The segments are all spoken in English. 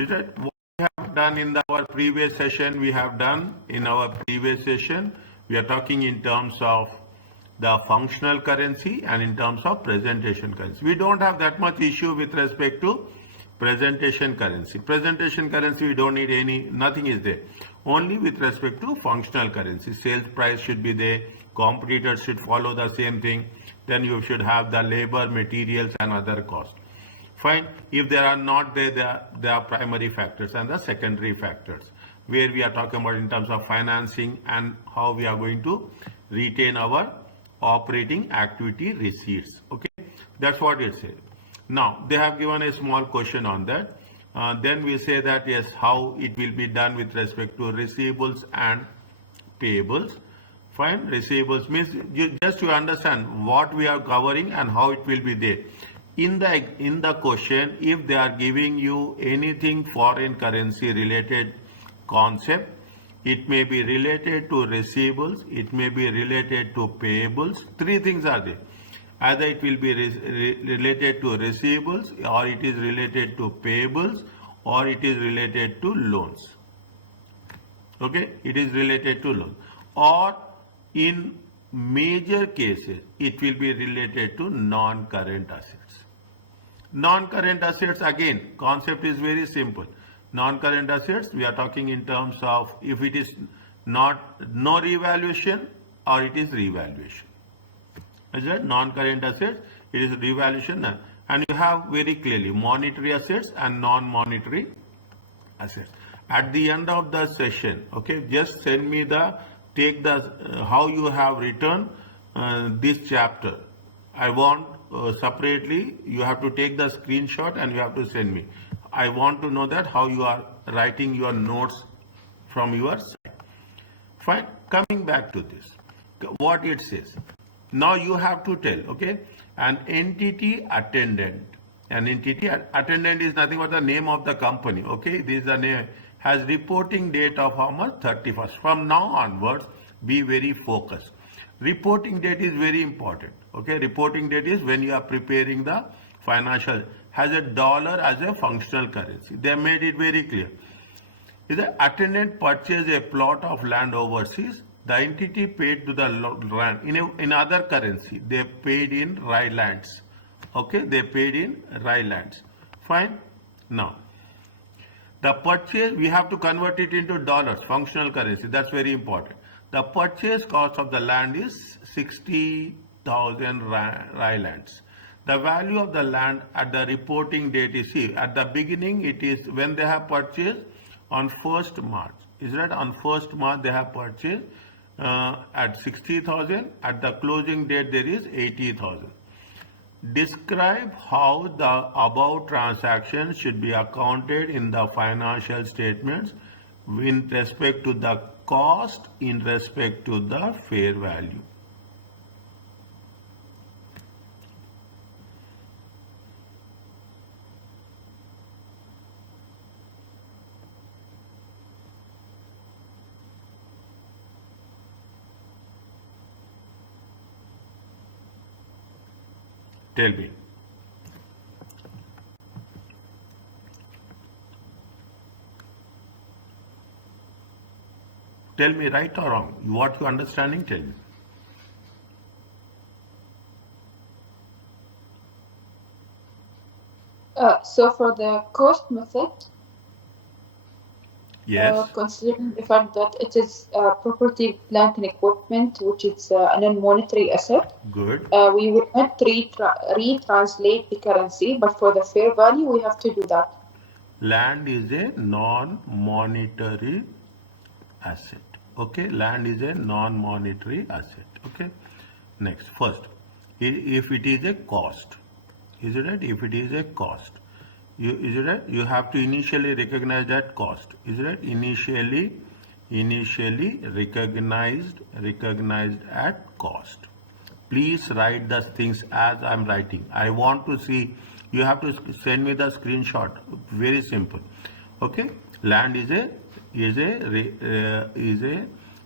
Is that what we have done in our previous session? We are talking in terms of the functional currency and in terms of presentation currency. We don't have that much issue with respect to presentation currency. Presentation currency, we don't need nothing is there. Only with respect to functional currency. Sales price should be there. Competitors should follow the same thing. Then you should have the labor, materials and other costs. Fine. If they are not there, there are primary factors and the secondary factors, where we are talking about in terms of financing and how we are going to retain our operating activity receipts. Okay, that's what it says. Now they have given a small question on that. Then we say that yes, how it will be done with respect to receivables and payables. Fine. Receivables means just to understand what we are covering and how it will be there. In the question, if they are giving you anything foreign currency related concept, it may be related to receivables, it may be related to payables. Three things are there. Either it will be related to receivables, or it is related to payables, or it is related to loans. Okay, it is related to loans. Or in major cases, it will be related to non-current assets. Non-current assets, again, concept is very simple. Non-current assets, we are talking in terms of if it is not no revaluation or it is revaluation. Is that non-current assets? It is revaluation, and you have very clearly monetary assets and non-monetary assets. At the end of the session, okay, just send me how you have written this chapter. I want separately, you have to take the screenshot and you have to send me. I want to know that how you are writing your notes from your side. Fine. Coming back to this, what it says. Now you have to tell, okay, an entity attendant. An entity attendant is nothing but the name of the company. Okay, this is the name. Has reporting date of how much? 31st. From now onwards, be very focused. Reporting date is very important. Okay, reporting date is when you are preparing the financial. Has a dollar as a functional currency. They made it very clear. If the attendant purchased a plot of land overseas, the entity paid to the land in other currency. They paid in Railands. Okay, they paid in Railands. Fine. Now, the purchase, we have to convert it into dollars, functional currency. That's very important. The purchase cost of the land is 60,000 Railands. The value of the land at the reporting date is, see, at the beginning it is when they have purchased on 1st March. Is that on 1st March they have purchased at 60,000. At the closing date there is 80,000. Describe how the above transaction should be accounted in the financial statements in respect to the cost, in respect to the fair value. Tell me. Tell me right or wrong. What you understanding, tell me. So for the cost method, yes, considering the fact that it is property, plant and equipment, which is a non-monetary asset, good. We will not retranslate the currency, but for the fair value, we have to do that. Land is a non-monetary asset. Okay, land is a non-monetary asset. Okay, next, first, if it is a cost, is it right? If it is a cost, is it right? You have to initially recognize that cost. Is it right? Initially recognized at cost. Please write the things as I'm writing. I want to see. You have to send me the screenshot. Very simple. Okay, land is a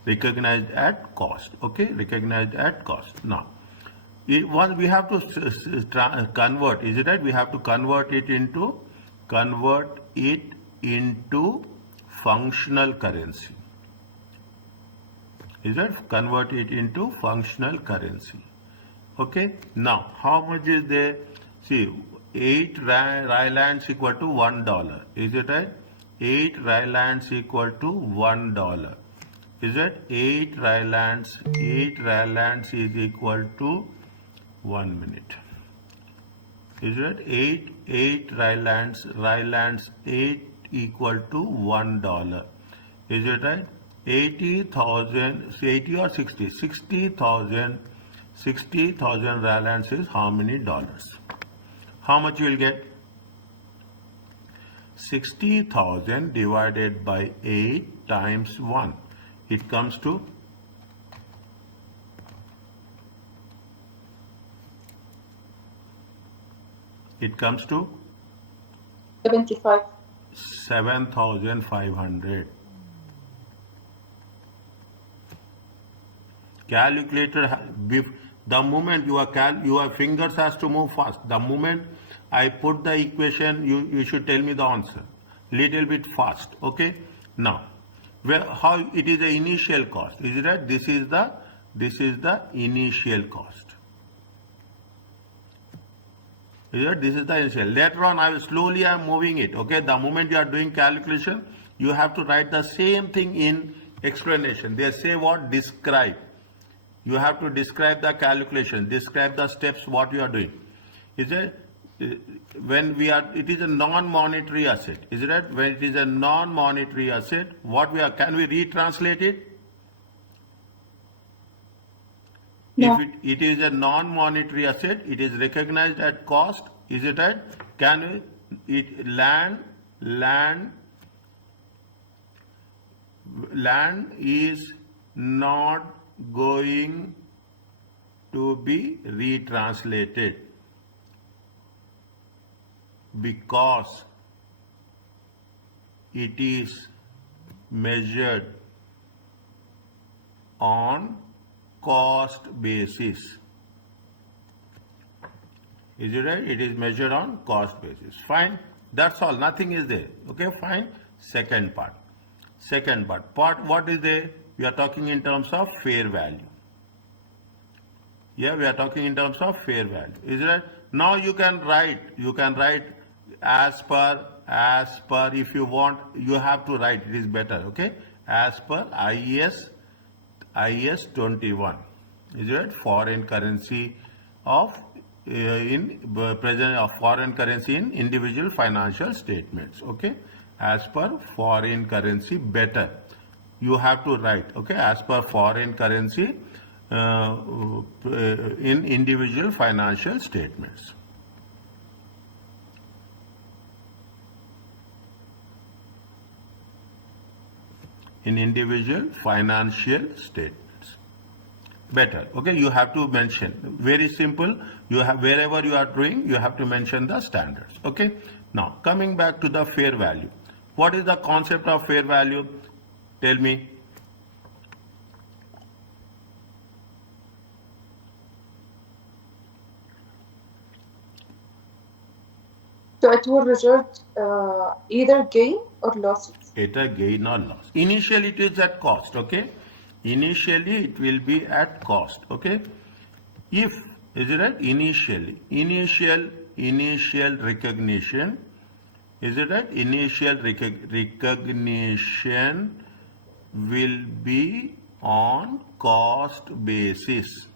recognized at cost. Okay, recognized at cost. Now, we have to convert. Is it right? We have to convert it into functional currency. Is that? Convert it into functional currency. Okay. Now, how much is there? See, 8 Rylands equal to $1. Is it right? 8 Rylands equal to $1. Is it? 8 Rylands is equal to 1 minute. Is it? 8 Rylands 8 equal to $1. Is it right? 80,000, 80 or 60? 60,000 Rylands is how many dollars? How much you will get? 60,000 divided by 8 times 1. It comes to It comes to 75. 7,500. Calculator, the moment your fingers has to move fast. The moment I put the equation, you should tell me the answer. Little bit fast. Okay. Now, how it is the initial cost? Is it right? This is the initial cost. This is the initial. Later on, I am moving it. Okay. The moment you are doing calculation, you have to write the same thing in explanation. They say what? Describe. You have to describe the calculation, describe the steps what you are doing. Is it? When it is a non-monetary asset. Is it right? When it is a non-monetary asset, can we retranslate it? No. If it is a non-monetary asset, it is recognized at cost. Is it right? Land is not going to be retranslated because it is measured on cost basis. Is it right? It is measured on cost basis. Fine. That's all. Nothing is there. Okay, fine. Second part. What is there? We are talking in terms of fair value. Yeah, we are talking in terms of fair value. Is it right? Now you can write as per, if you want, you have to write, it is better. Okay, as per IS 21. Is it right? Foreign currency foreign currency in individual financial statements. Okay, as per foreign currency, better. You have to write, okay, as per foreign currency in individual financial statements. In individual financial statements. Better. Okay, you have to mention. Very simple. You have, wherever you are doing, you have to mention the standards. Okay. Now, coming back to the fair value. What is the concept of fair value? Tell me. So it will result either gain or losses. Either gain or loss. Initially it is at cost. Okay. Initially it will be at cost. Okay. If, is it right? Initial recognition. Is it right? Initial recognition will be on cost basis.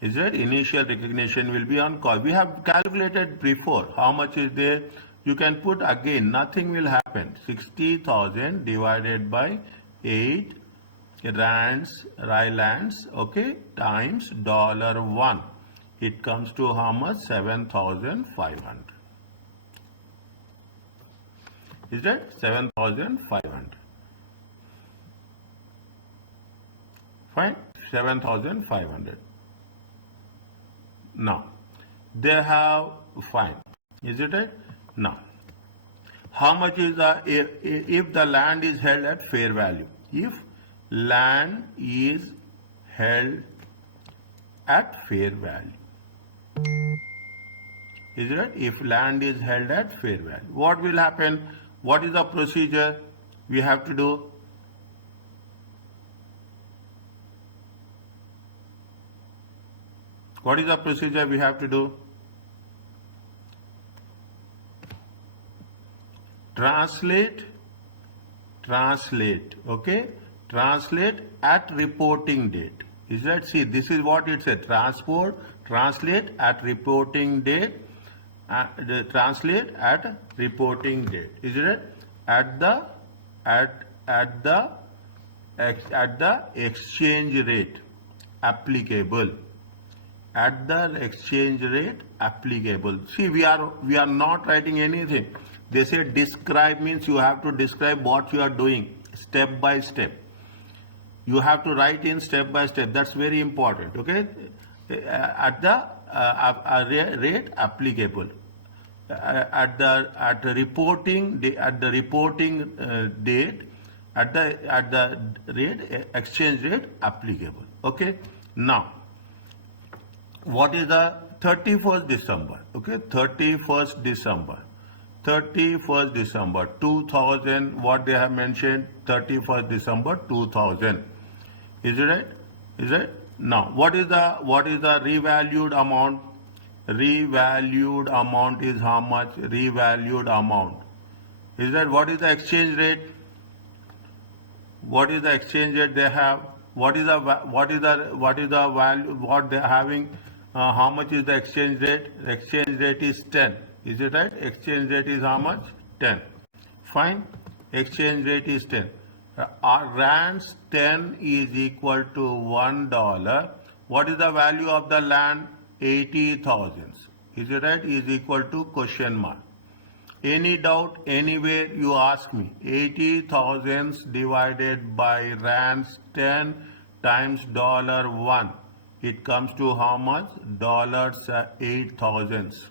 Is it? Initial recognition will be on cost. We have calculated before. How much is there? You can put again. Nothing will happen. 60,000 divided by 8 Rylands. Okay. Times $1. It comes to how much? 7,500. Is that 7,500? Fine, 7,500. Now, they have, fine. Is it right? Now, how much is if the land is held at fair value? If land is held at fair value. Is it right? If land is held at fair value, what will happen? What is the procedure we have to do? What is the procedure we have to do? Translate, okay? Translate at reporting date. Is that, see, this is what it said, translate at reporting date, translate at reporting date. Is it at the exchange rate applicable? At the exchange rate applicable. See, we are not writing anything. They say describe means you have to describe what you are doing step by step. You have to write in step by step. That's very important. Okay, at the rate applicable. At the reporting date, at the rate exchange rate applicable. Okay, now. What is the 31st December? Okay, 31st December 2000. What they have mentioned, 31st December 2000. Is it right? Is it? Now, what is the revalued amount? Revalued amount is how much? Revalued amount. Is that what is the exchange rate? What is the exchange rate they have? What is the value? What they are having? How much is the exchange rate? The exchange rate is 10. Is it right? Exchange rate is how much? 10. Fine. Exchange rate is 10. Rands 10 is equal to $1. What is the value of the land? 80,000. Is it right? Is equal to question mark. Any doubt anywhere you ask me? 80,000 divided by rands 10 times $1. It comes to how much? $8,000.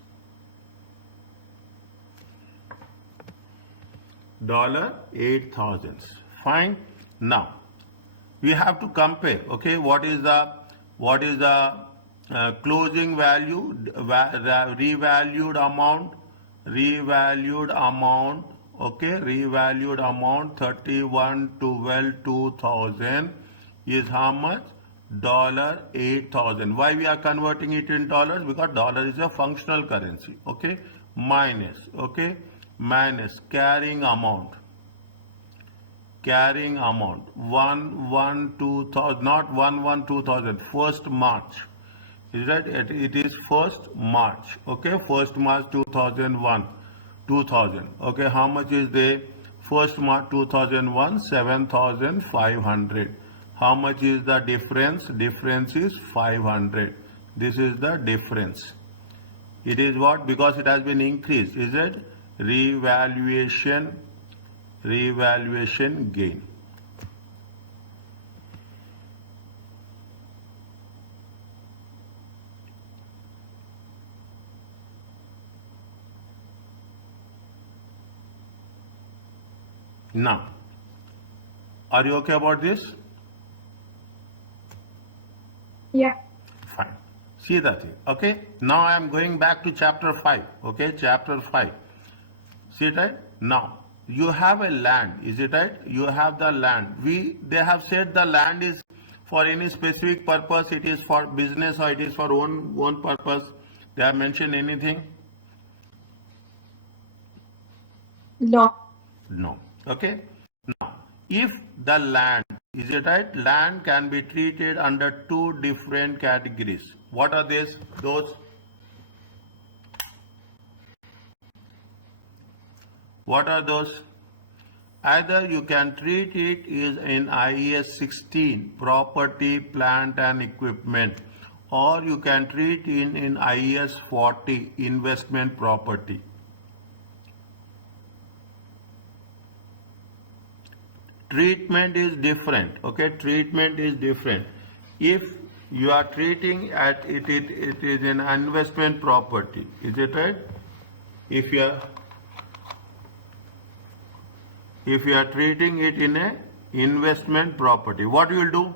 $8,000. Fine. Now we have to compare. Okay, what is the closing value? Revalued amount. Okay, revalued amount 31/12/2000 is how much? $8,000. Why we are converting it in dollars? Because dollar is a functional currency. Okay, minus carrying amount 1/1/2000, not 1/1/2000, 1st March. Is that it is 1st March. Okay, 1st March 2000. Okay, how much is the 1st March 2001? 7,500. How much is the difference? Difference is 500. This is the difference. It is what? Because it has been increased. Is it? Revaluation gain. Now, are you okay about this? Yeah. Fine. See the thing. Okay. Now I am going back to chapter 5. Okay. Chapter 5. See it right? Now you have a land. Is it right? You have the land. They have said the land is for any specific purpose. It is for business or it is for one purpose. They have mentioned anything? No. No. Okay. Now, if the land, is it right? Land can be treated under two different categories. What are these? Those? What are those? Either you can treat it is in IES 16, property, plant and equipment, or you can treat in IES 40, investment property. Treatment is different. Okay, treatment is different. If you are treating at it is an investment property. Is it right? If you are treating it in a investment property, what you will do?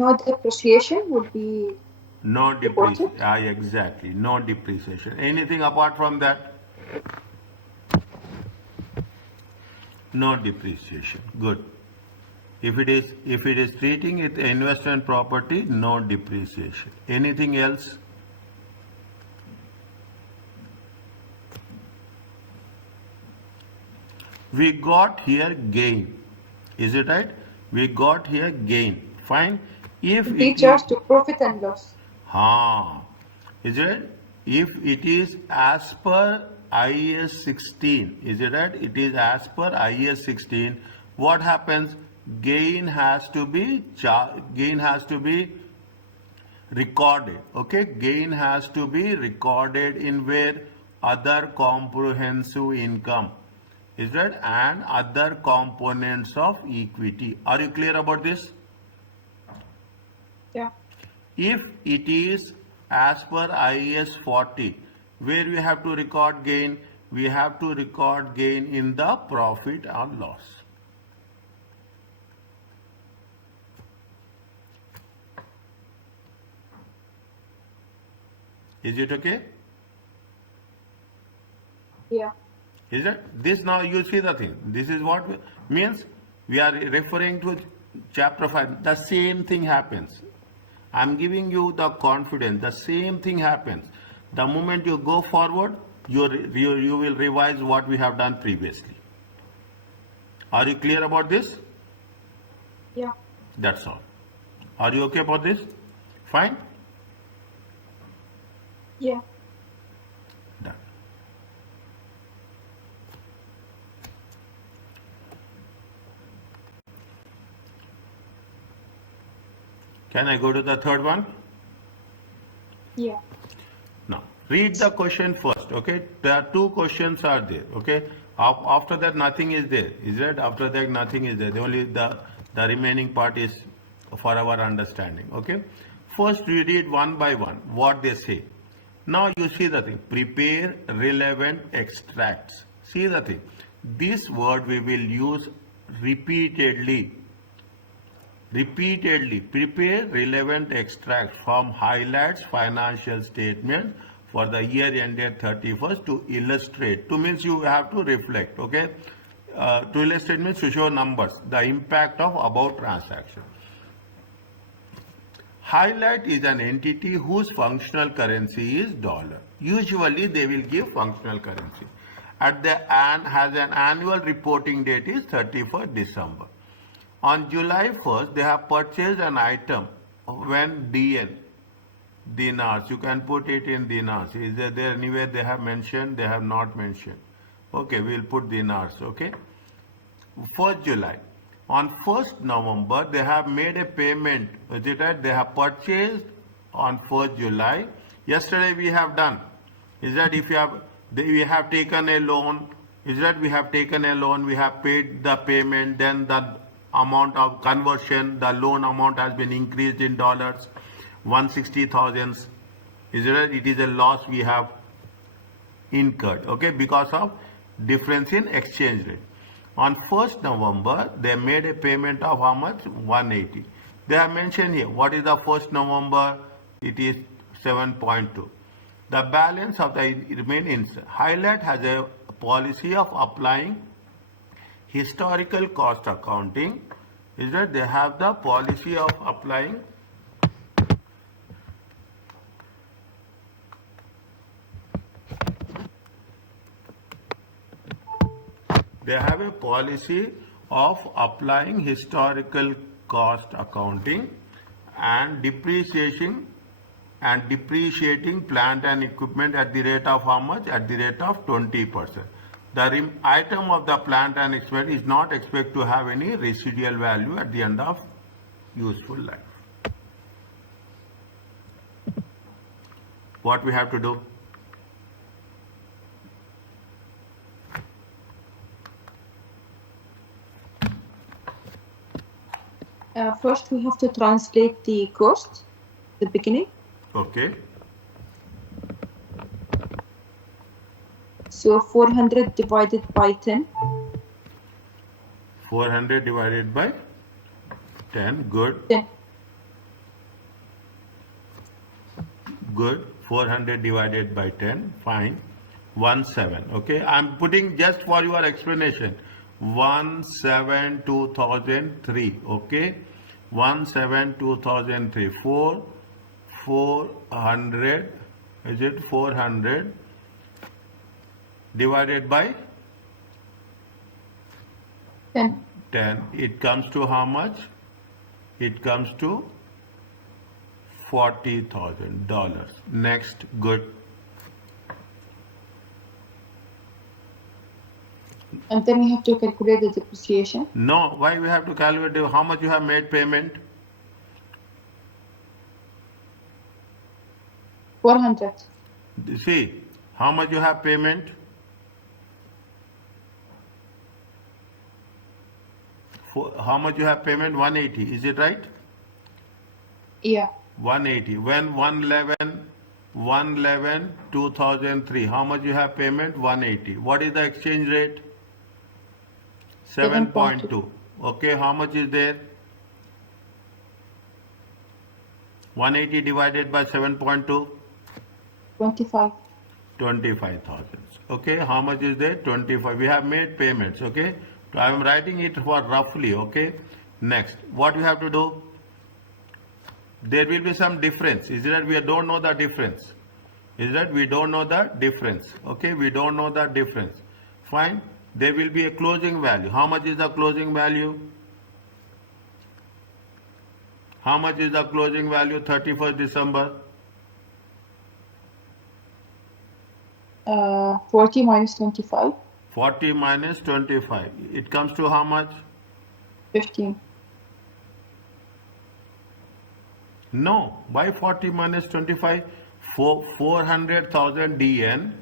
no depreciation will be No reported. depreciation. Exactly. No depreciation. Anything apart from that? No depreciation. Good. If it is treating it investment property, no depreciation. Anything else? We got here gain. Is it right? We got here gain. Fine. If Will be it is charged to profit and loss. is it? If it is as per IS 16, is it right? It is as per IS 16. What happens? Gain has to be recorded. Okay, gain has to be recorded in where? Other comprehensive income. Is that? And other components of equity. Are you clear about this? Yeah. If it is as per IAS 40, where we have to record gain, we have to record gain in the profit or loss. Is it okay? Yeah. Is it? This now you see the thing. This is what means we are referring to chapter 5. The same thing happens. I'm giving you the confidence. The same thing happens. The moment you go forward, you will revise what we have done previously. Are you clear about this? Yeah. That's all. Are you okay about this? Fine? Yeah. Done. Can I go to the third one? Yeah. Now, read the question first, okay? There are two questions are there, okay? After that, nothing is there, is it? After that, nothing is there. Only the remaining part is for our understanding, okay? First, we read one by one what they say. Now, you see the thing. Prepare relevant extracts. See the thing. This word we will use repeatedly. Prepare relevant extracts from highlights financial statement for the year ended 31st to illustrate. To means you have to reflect, okay? To illustrate means to show numbers, the impact of about transaction. Highlight is an entity whose functional currency is dollar. Usually they will give functional currency. At the end has an annual reporting date is 31st December. On July 1st, they have purchased an item when dinars. You can put it in dinars. Is there anywhere they have mentioned? They have not mentioned. Okay, we'll put dinars. Okay. 1st July. On 1st November, they have made a payment. Is it right? They have purchased on 1st July. Yesterday we have done. Is that if we have taken a loan? Is that we have taken a loan? We have paid the payment. Then the amount of conversion, the loan amount has been increased in dollars, 160,000. Is it right? It is a loss we have incurred, okay, because of difference in exchange rate. On 1st November, they made a payment of how much? 180. They have mentioned here, what is the 1st November? It is 7.2. The balance of the remaining highlight has a policy of applying historical cost accounting. Is that they have the policy of applying historical cost accounting and depreciating plant and equipment at the rate of how much? At the rate of 20%. The item of the plant and equipment is not expected to have any residual value at the end of useful life. What we have to do? First, we have to translate the cost, the beginning. Okay. So 400 divided by 10. 400 divided by 10. Good. 10. good. 400 divided by 10, fine. 17, okay. I'm putting just for your explanation. 17 2003, okay. 17 2003. 400, is it 400 divided by 10. 10? It comes to how much? It comes to $40,000. Next, good. And then we have to calculate the depreciation. No, why we have to calculate how much you have made payment? 400. See, how much you have payment? How much you have payment? 180, is it right? Yeah. 180. When 1/11/2003, how much you have payment? 180. What is the exchange rate? 7.2. Okay, how much is there? 180 divided by 7.2? 25. 25,000. Okay, how much is there? 25. We have made payments, okay? I am writing it for roughly, okay? Next, what we have to do? There will be some difference. Is that we don't know the difference? Is that we don't know the difference? Okay, we don't know the difference. Fine. There will be a closing value. How much is the closing value? How much is the closing value 31st December? 40 minus 25. 40 minus 25. It comes to how much? 15. No. Why 40 minus 25? 400,000 DN.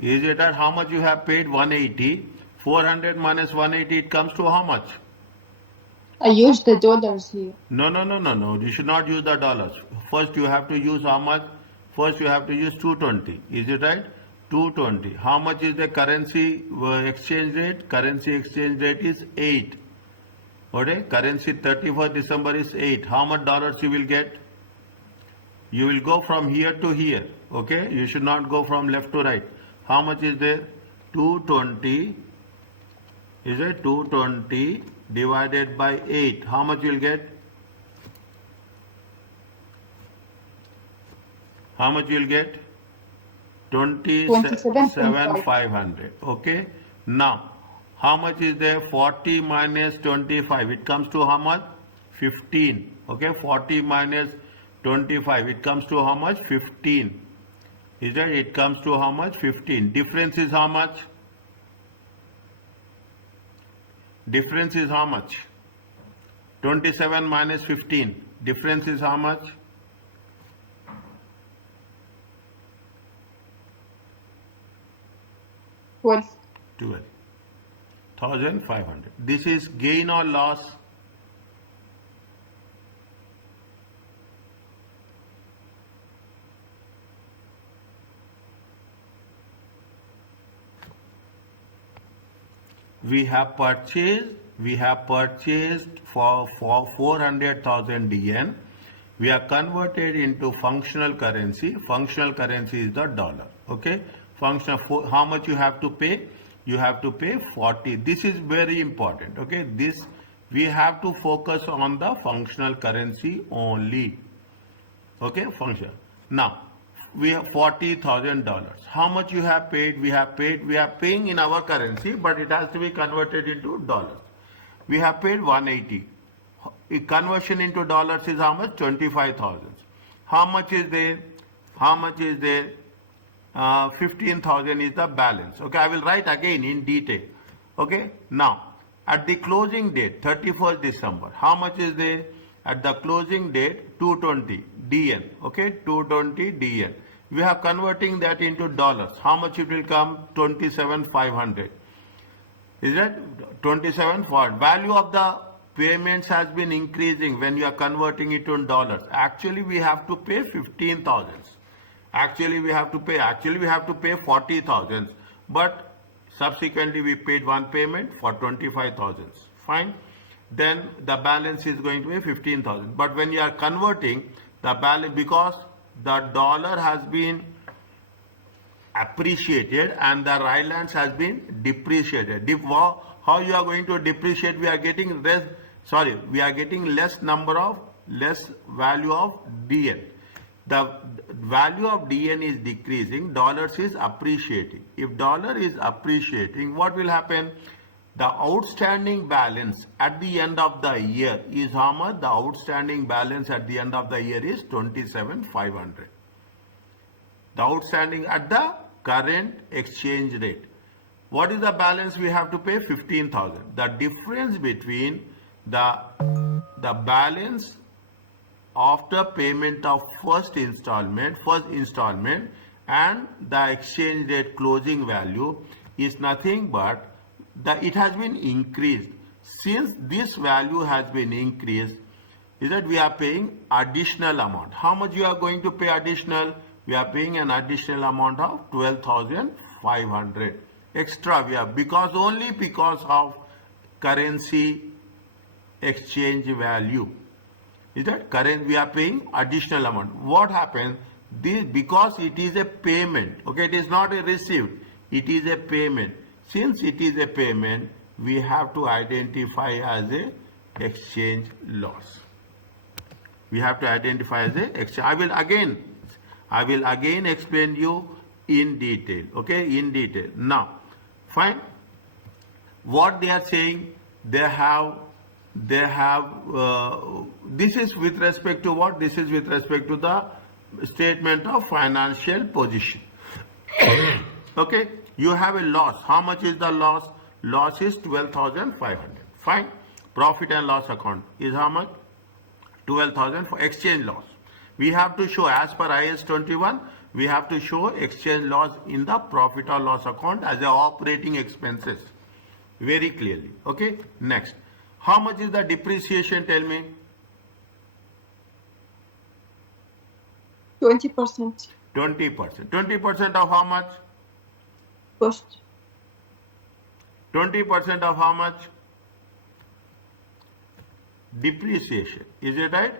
Is it at how much you have paid? 180. 400 minus 180, it comes to how much? I used the dollars here. No. You should not use the dollars. First you have to use how much? First you have to use 220. Is it right? 220. How much is the currency exchange rate? Currency exchange rate is 8. Okay? Currency 31st December is 8. How much dollars you will get? You will go from here to here. Okay? You should not go from left to right. How much is there? 220. Is it 220 divided by 8? How much you will get? How much you will get? 27,500. Okay. Now, how much is there? 40 minus 25. It comes to how much? 15. Okay. 40 minus 25. It comes to how much? 15. Is that? It comes to how much? 15. Difference is how much? Difference is how much? 27 minus 15. Difference is how much? 12,500. This is gain or loss? We have purchased for 400,000 DN. We are converted into functional currency. Functional currency is the dollar. Okay. Functional, how much you have to pay? You have to pay 40. This is very important. Okay. This, we have to focus on the functional currency only. Okay. Function. Now, we have $40,000. How much you have paid? We are paying in our currency, but it has to be converted into dollars. We have paid 180. Conversion into dollars is how much? 25,000. How much is there? 15,000 is the balance. Okay, I will write again in detail. Okay, now at the closing date, 31st December, how much is there? At the closing date, 220 DN. Okay, 220 DN. We are converting that into dollars. How much it will come? 27,500. Is that 27,500? Value of the payments has been increasing when you are converting it to dollars. Actually, we have to pay 15,000. Actually, we have to pay 40,000. But subsequently, we paid one payment for 25,000. Fine. Then the balance is going to be 15,000. But when you are converting the balance, because the dollar has been appreciated and the Rhinelands has been depreciated. How you are going to depreciate? We are getting less value of DN. The value of DN is decreasing, dollars is appreciating. If dollar is appreciating, what will happen? The outstanding balance at the end of the year is how much? The outstanding balance at the end of the year is 27,500. The outstanding at the current exchange rate. What is the balance we have to pay? 15,000. The difference between the balance after payment of first installment and the exchange rate closing value is nothing but it has been increased. Since this value has been increased, is that we are paying additional amount. How much you are going to pay additional? We are paying an additional amount of 12,500 extra. We are because of currency exchange value. Is that current? We are paying additional amount. What happens? This because it is a payment. Okay, it is not a receipt. It is a payment. Since it is a payment, we have to identify as a exchange loss. We have to identify as a exchange. I will again explain you in detail. Okay, in detail. Now, fine. What they are saying, they have. This is with respect to what? This is with respect to the statement of financial position. Okay, you have a loss. How much is the loss? Loss is 12,500. Fine. Profit and loss account is how much? 12,000 for exchange loss. We have to show, as per IS 21, we have to show exchange loss in the profit or loss account as a operating expenses. Very clearly. Okay. Next. How much is the depreciation? Tell me. 20%. 20%. 20% of how much? Cost. 20% of how much? Depreciation. Is it right?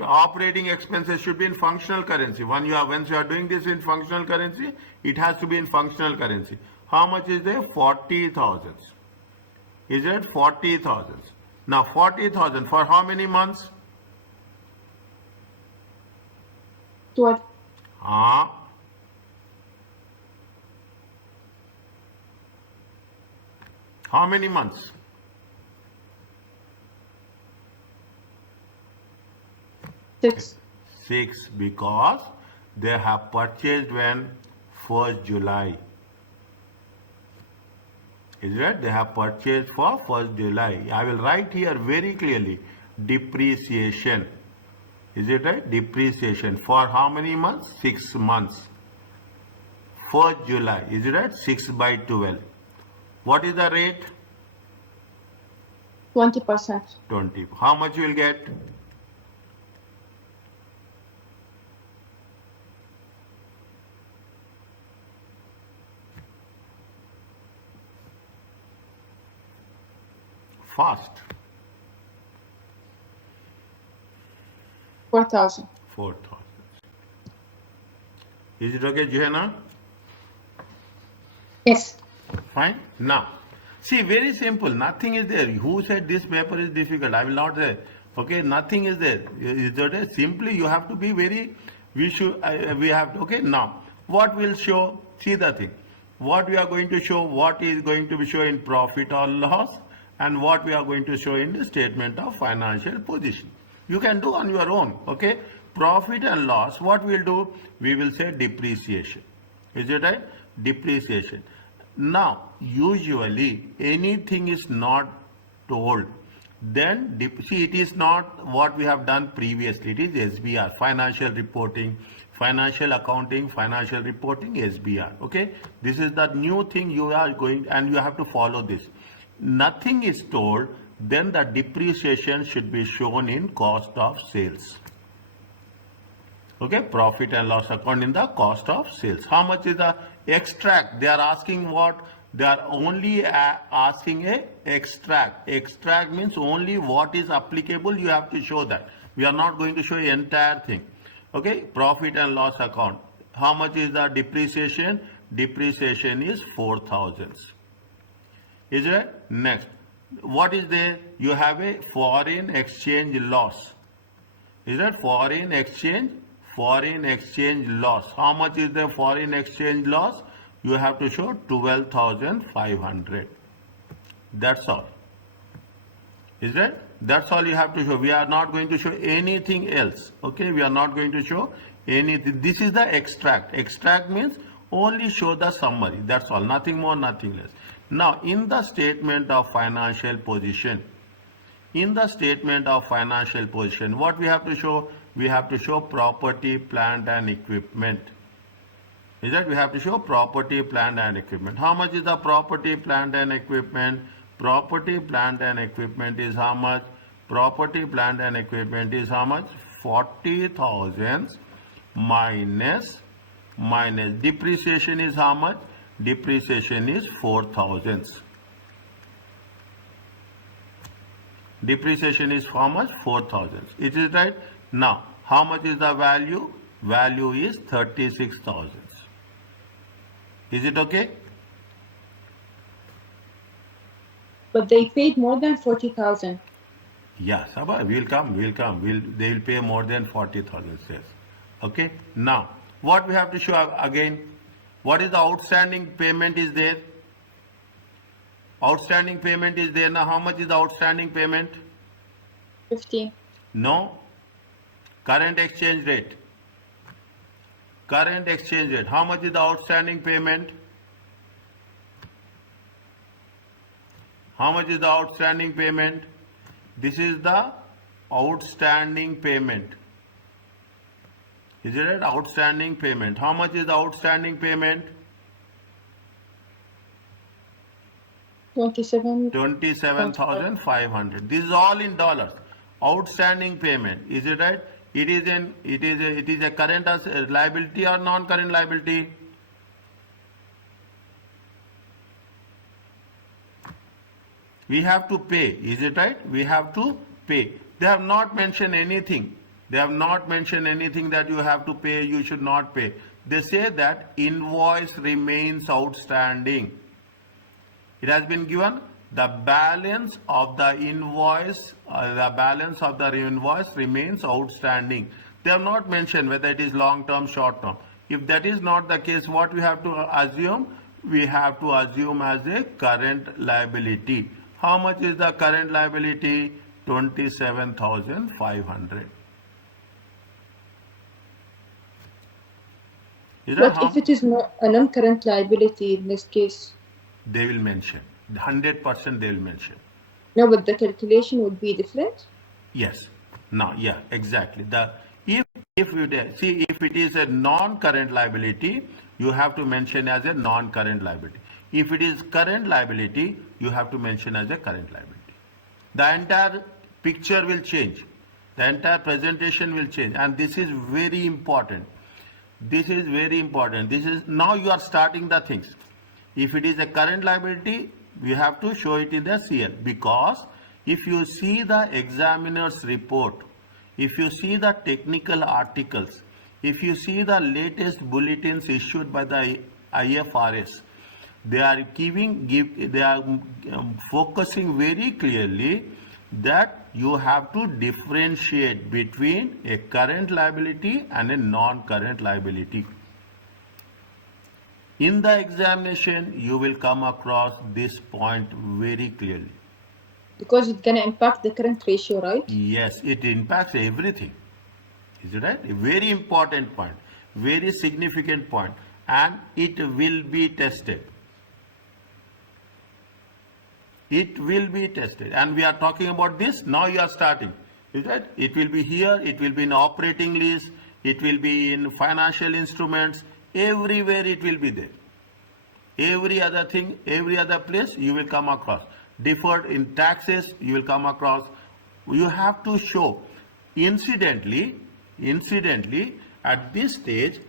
Operating expenses should be in functional currency. Once you are doing this in functional currency, it has to be in functional currency. How much is there? 40,000. Is it 40,000? Now 40,000 for how many months? 12. How many months? 6. 6, because they have purchased when? 1st July. Is it? They have purchased for 1st July. I will write here very clearly. Depreciation. Is it right? Depreciation. For how many months? 6 months. 1st July. Is it right? 6 by 12. What is the rate? 20%. 20. How much you will get? Fast. 4,000. 4,000. Is it okay, Johanna? Yes. Fine. Now, see, very simple. Nothing is there. Who said this paper is difficult? I will not say. Okay, nothing is there. Is that it? Simply you have to be very. We have to. Okay. Now, what will show? See the thing. What we are going to show? What is going to be shown in profit or loss? And what we are going to show in the statement of financial position. You can do on your own. Okay. Profit and loss. What we'll do? We will say depreciation. Is it right? Depreciation. Now, usually anything is not told, then see, it is not what we have done previously. It is SBR, financial reporting, financial accounting, financial reporting, SBR. Okay, this is the new thing you are going, and you have to follow this. Nothing is told, then the depreciation should be shown in cost of sales. Okay, profit and loss account in the cost of sales. How much is the extract? They are asking what? They are only asking a extract. Extract means only what is applicable. You have to show that. We are not going to show the entire thing. Okay, profit and loss account. How much is the depreciation? Depreciation is 4,000. Is it? Next, what is there? You have a foreign exchange loss. Is that foreign exchange? Foreign exchange loss. How much is the foreign exchange loss? You have to show 12,500. That's all. Is that? That's all you have to show. We are not going to show anything else. Okay, we are not going to show anything. This is the extract. Extract means only show the summary. That's all. Nothing more, nothing less. Now, in the statement of financial position, in the statement of financial position, what we have to show? We have to show property, plant and equipment. Is that? We have to show property, plant and equipment. How much is the property, plant and equipment? Property, plant and equipment is how much? Property, plant and equipment is how much? 40,000 minus depreciation is how much? Depreciation is 4,000. Depreciation is how much? 4,000. It is right. Now, how much is the value? Value is 36,000. Is it okay? But they paid more than 40,000. Yeah, Sabha, we'll come. They will pay more than 40,000 shares. Okay. Now, what we have to show again? What is the outstanding payment is there? Outstanding payment is there. Now, how much is the outstanding payment? 15. No. Current exchange rate. Current exchange rate. How much is the outstanding payment? How much is the outstanding payment? This is the outstanding payment. Is it right? Outstanding payment. How much is the outstanding payment? 27,500. This is all in dollars. Outstanding payment. Is it right? It is a current liability or non-current liability? We have to pay. Is it right? We have to pay. They have not mentioned anything. They have not mentioned anything that you have to pay, you should not pay. They say that invoice remains outstanding. It has been given the balance of the invoice, remains outstanding. They have not mentioned whether it is long term, short term. If that is not the case, what we have to assume? We have to assume as a current liability. How much is the current liability? 27,500. But if it is not a non-current liability in this case? They will mention. 100% they will mention. No, but the calculation would be different? Yes. Now, yeah, exactly. If it is a non-current liability, you have to mention as a non-current liability. If it is current liability, you have to mention as a current liability. The entire picture will change. The entire presentation will change. And this is very important. This is very important. This is now you are starting the things. If it is a current liability, we have to show it in the CL, because if you see the examiner's report, if you see the technical articles, if you see the latest bulletins issued by the IFRS, they are focusing very clearly that you have to differentiate between a current liability and a non-current liability. In the examination, you will come across this point very clearly. Because it's going to impact the current ratio, right? Yes, it impacts everything. Is it right? A very important point, very significant point, and it will be tested. It will be tested, and we are talking about this. Now you are starting. Is that? It will be here, it will be in operating lease, it will be in financial instruments, everywhere it will be there. Every other thing, every other place you will come across. Deferred in taxes, you will come across. You have to show. Incidentally, at this stage,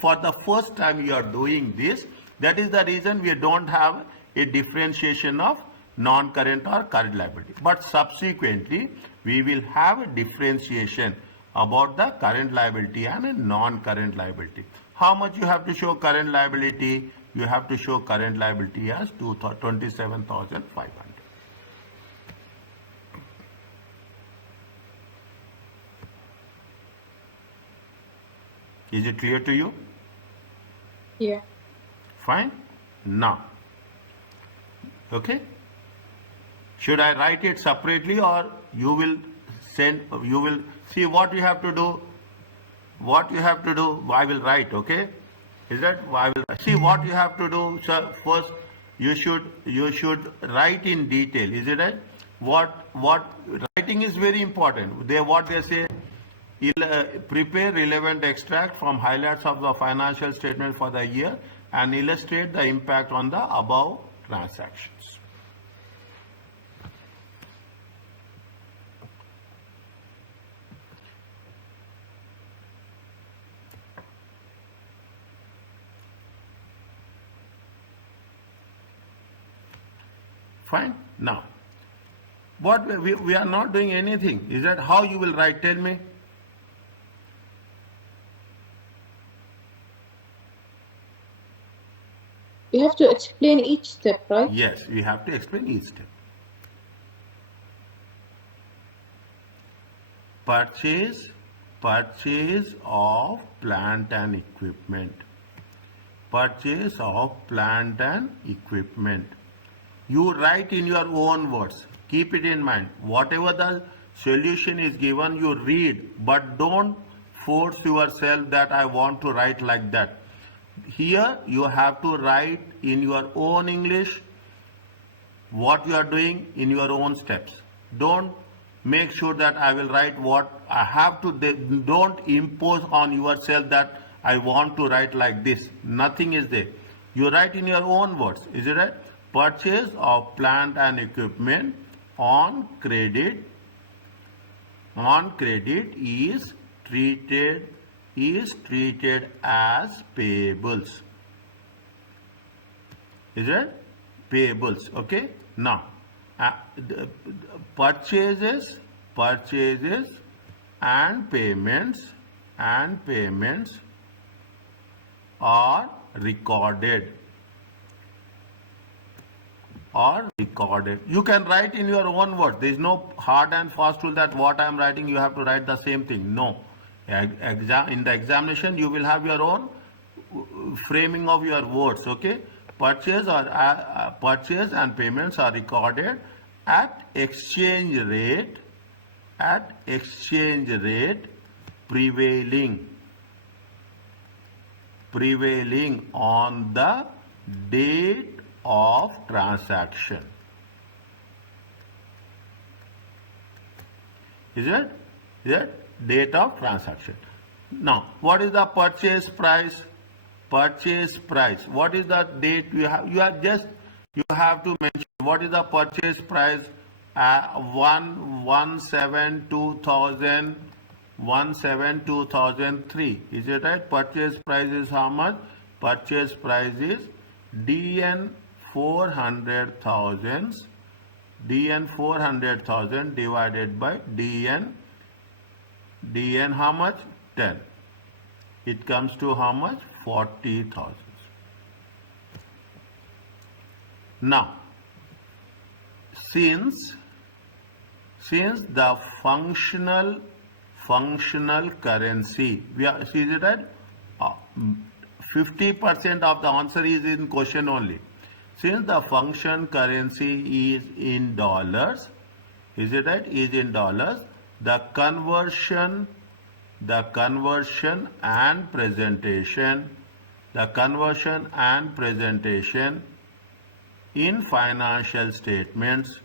for the first time you are doing this. That is the reason we don't have a differentiation of non-current or current liability. But subsequently, we will have a differentiation about the current liability and a non-current liability. How much you have to show current liability? You have to show current liability as 27,500. Is it clear to you? Yeah. Fine. Now, okay. Should I write it separately, or you will see what you have to do? What you have to do, I will write, okay? Is that I will see what you have to do, sir? First, you should write in detail. Is it right? What writing is very important. What they say, prepare relevant extract from highlights of the financial statement for the year and illustrate the impact on the above transactions. Fine. Now, what we are not doing anything. Is that how you will write? Tell me. You have to explain each step, right? Yes, we have to explain each step. Purchase of plant and equipment. Purchase of plant and equipment. You write in your own words. Keep it in mind. Whatever the solution is given, you read, but don't force yourself that I want to write like that. Here you have to write in your own English what you are doing in your own steps. Don't make sure that I will write what I have to. Don't impose on yourself that I want to write like this. Nothing is there. You write in your own words. Is it right? Purchase of plant and equipment on credit is treated as payables. Is it? Payables. Okay. Now, purchases and payments are recorded. You can write in your own words. There is no hard and fast rule that what I am writing you have to write the same thing. No. In the examination you will have your own framing of your words. Okay. Purchase and payments are recorded at exchange rate prevailing on the date of transaction. Is it? Date of transaction. Now, what is the purchase price? Purchase price. What is the date you have? You have to mention what is the purchase price. 1/7/2003. Is it right? Purchase price is how much? Purchase price is DN 400,000 divided by DN how much? 10. It comes to how much? 40,000. Now, since the functional currency, we are, see it right? 50% of the answer is in question only. Since the function currency is in dollars, is it right? Is in dollars. The conversion and presentation in financial statements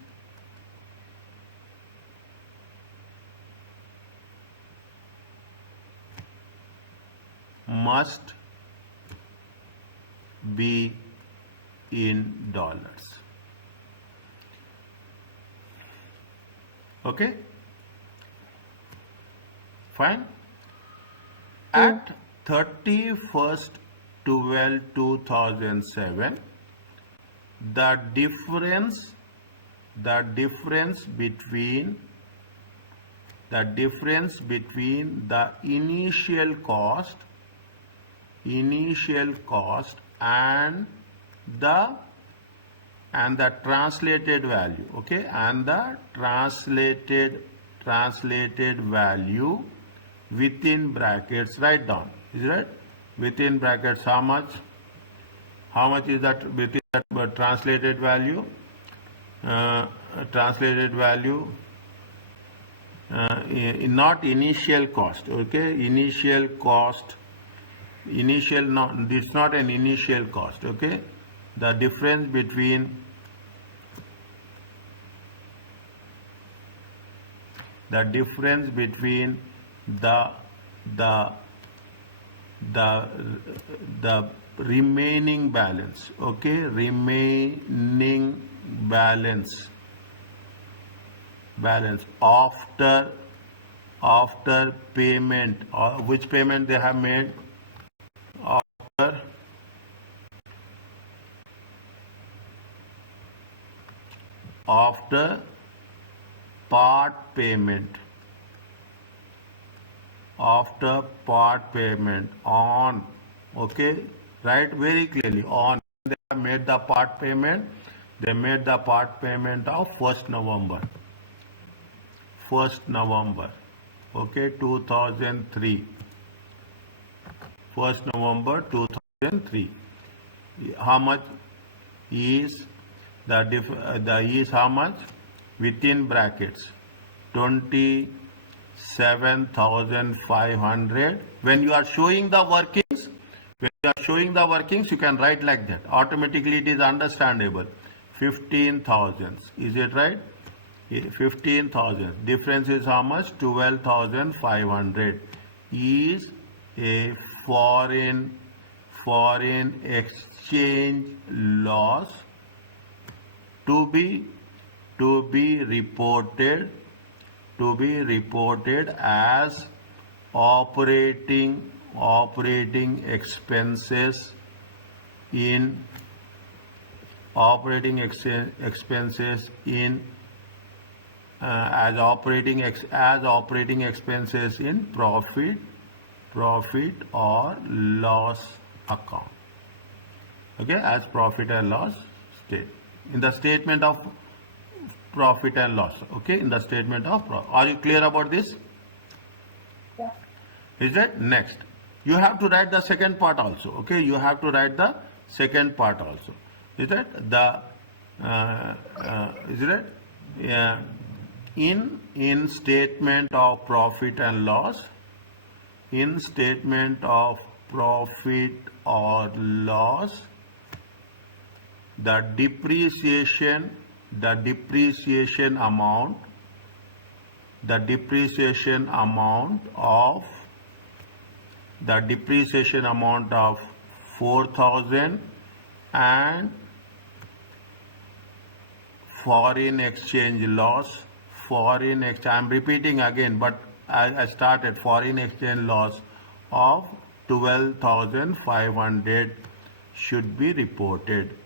must be in dollars. Okay? Fine. At 31st/12/2007, the difference between the difference between the initial cost and the translated value, okay, and the translated value within brackets. Write down, is it right? Within brackets, how much is that within that translated value? Not initial cost, okay, initial cost, it's not an initial cost, okay, the difference between the remaining balance, okay, remaining balance after payment, or which payment they have made after part payment on, okay, right, very clearly on, they have made the part payment, they made the part payment of 1st November, okay, 2003, 1st November 2003. How much is is how much? Within brackets 27,500. When you are showing the workings, you can write like that. Automatically it is understandable. 15,000. Is it right? 15,000. Difference is how much? 12,500 is a foreign exchange loss to be reported as operating expenses in as operating expenses in profit or loss account, okay, as profit and loss state in the statement of profit and loss, okay, in the statement of profit. Are you clear about this? Yeah. Is that next? You have to write the second part also, okay, you have to write the second part also. Is that the is it in statement of profit and loss, in statement of profit or loss, the depreciation amount of 4,000 and foreign exchange loss, I'm repeating again, but I started foreign exchange loss of 12,500 should be reported.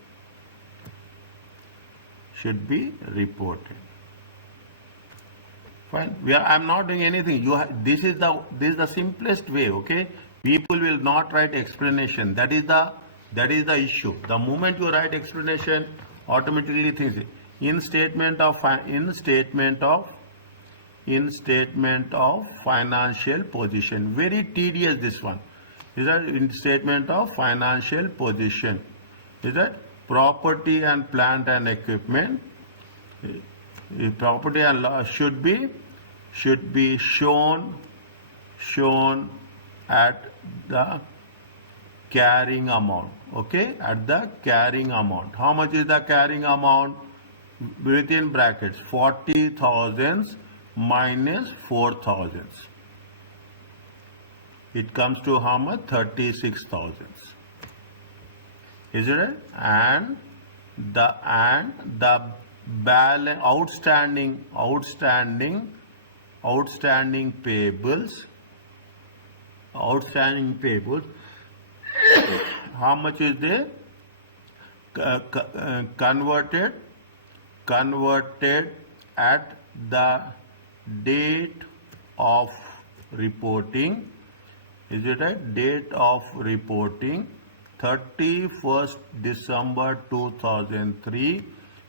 Fine. I'm not doing anything. This is the simplest way. Okay. People will not write explanation. That is the issue. The moment you write explanation, automatically things. In statement of financial position. Very tedious this one. Is that in statement of financial position? Is that property and plant and equipment? Property and should be shown at the carrying amount. Okay, at the carrying amount. How much is the carrying amount? Within brackets 40,000 minus 4,000. It comes to how much? 36,000. Is it right? And the balance outstanding payables. How much is there? Converted at the date of reporting, is it right? Date of reporting 31st December 2003.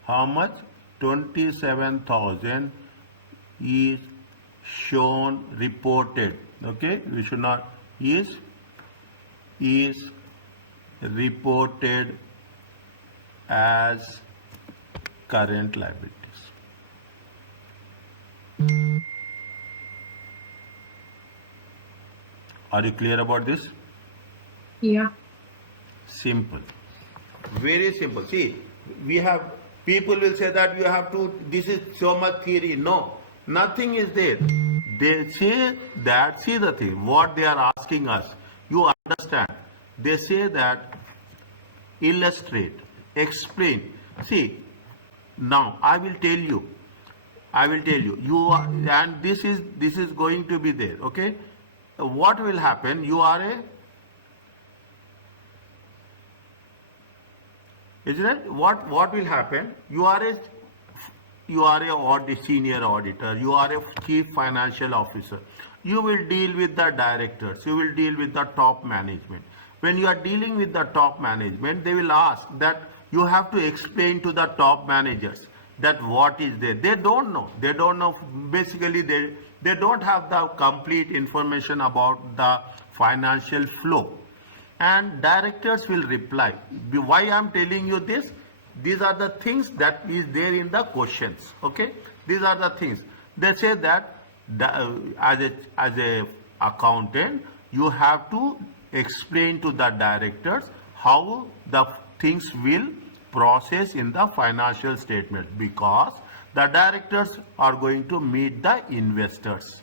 How much? 27,000 is shown reported. Okay, we should not is reported as current liabilities. Are you clear about this? Yeah. Simple. Very simple. See, we have, people will say that you have to, this is so much theory. No, nothing is there. They say that, see the thing, what they are asking us, you understand. They say that illustrate, explain. See, now I will tell you, you are, and this is going to be there, okay? What will happen? You are a, isn't it? What will happen? You are a senior auditor. You are a chief financial officer. You will deal with the directors. You will deal with the top management. When you are dealing with the top management, they will ask that you have to explain to the top managers that what is there. They don't know. They don't know. Basically, they don't have the complete information about the financial flow. And directors will reply. Why I am telling you this? These are the things that is there in the questions. Okay, these are the things. They say that as a accountant, you have to explain to the directors how the things will process in the financial statement, because the directors are going to meet the investors.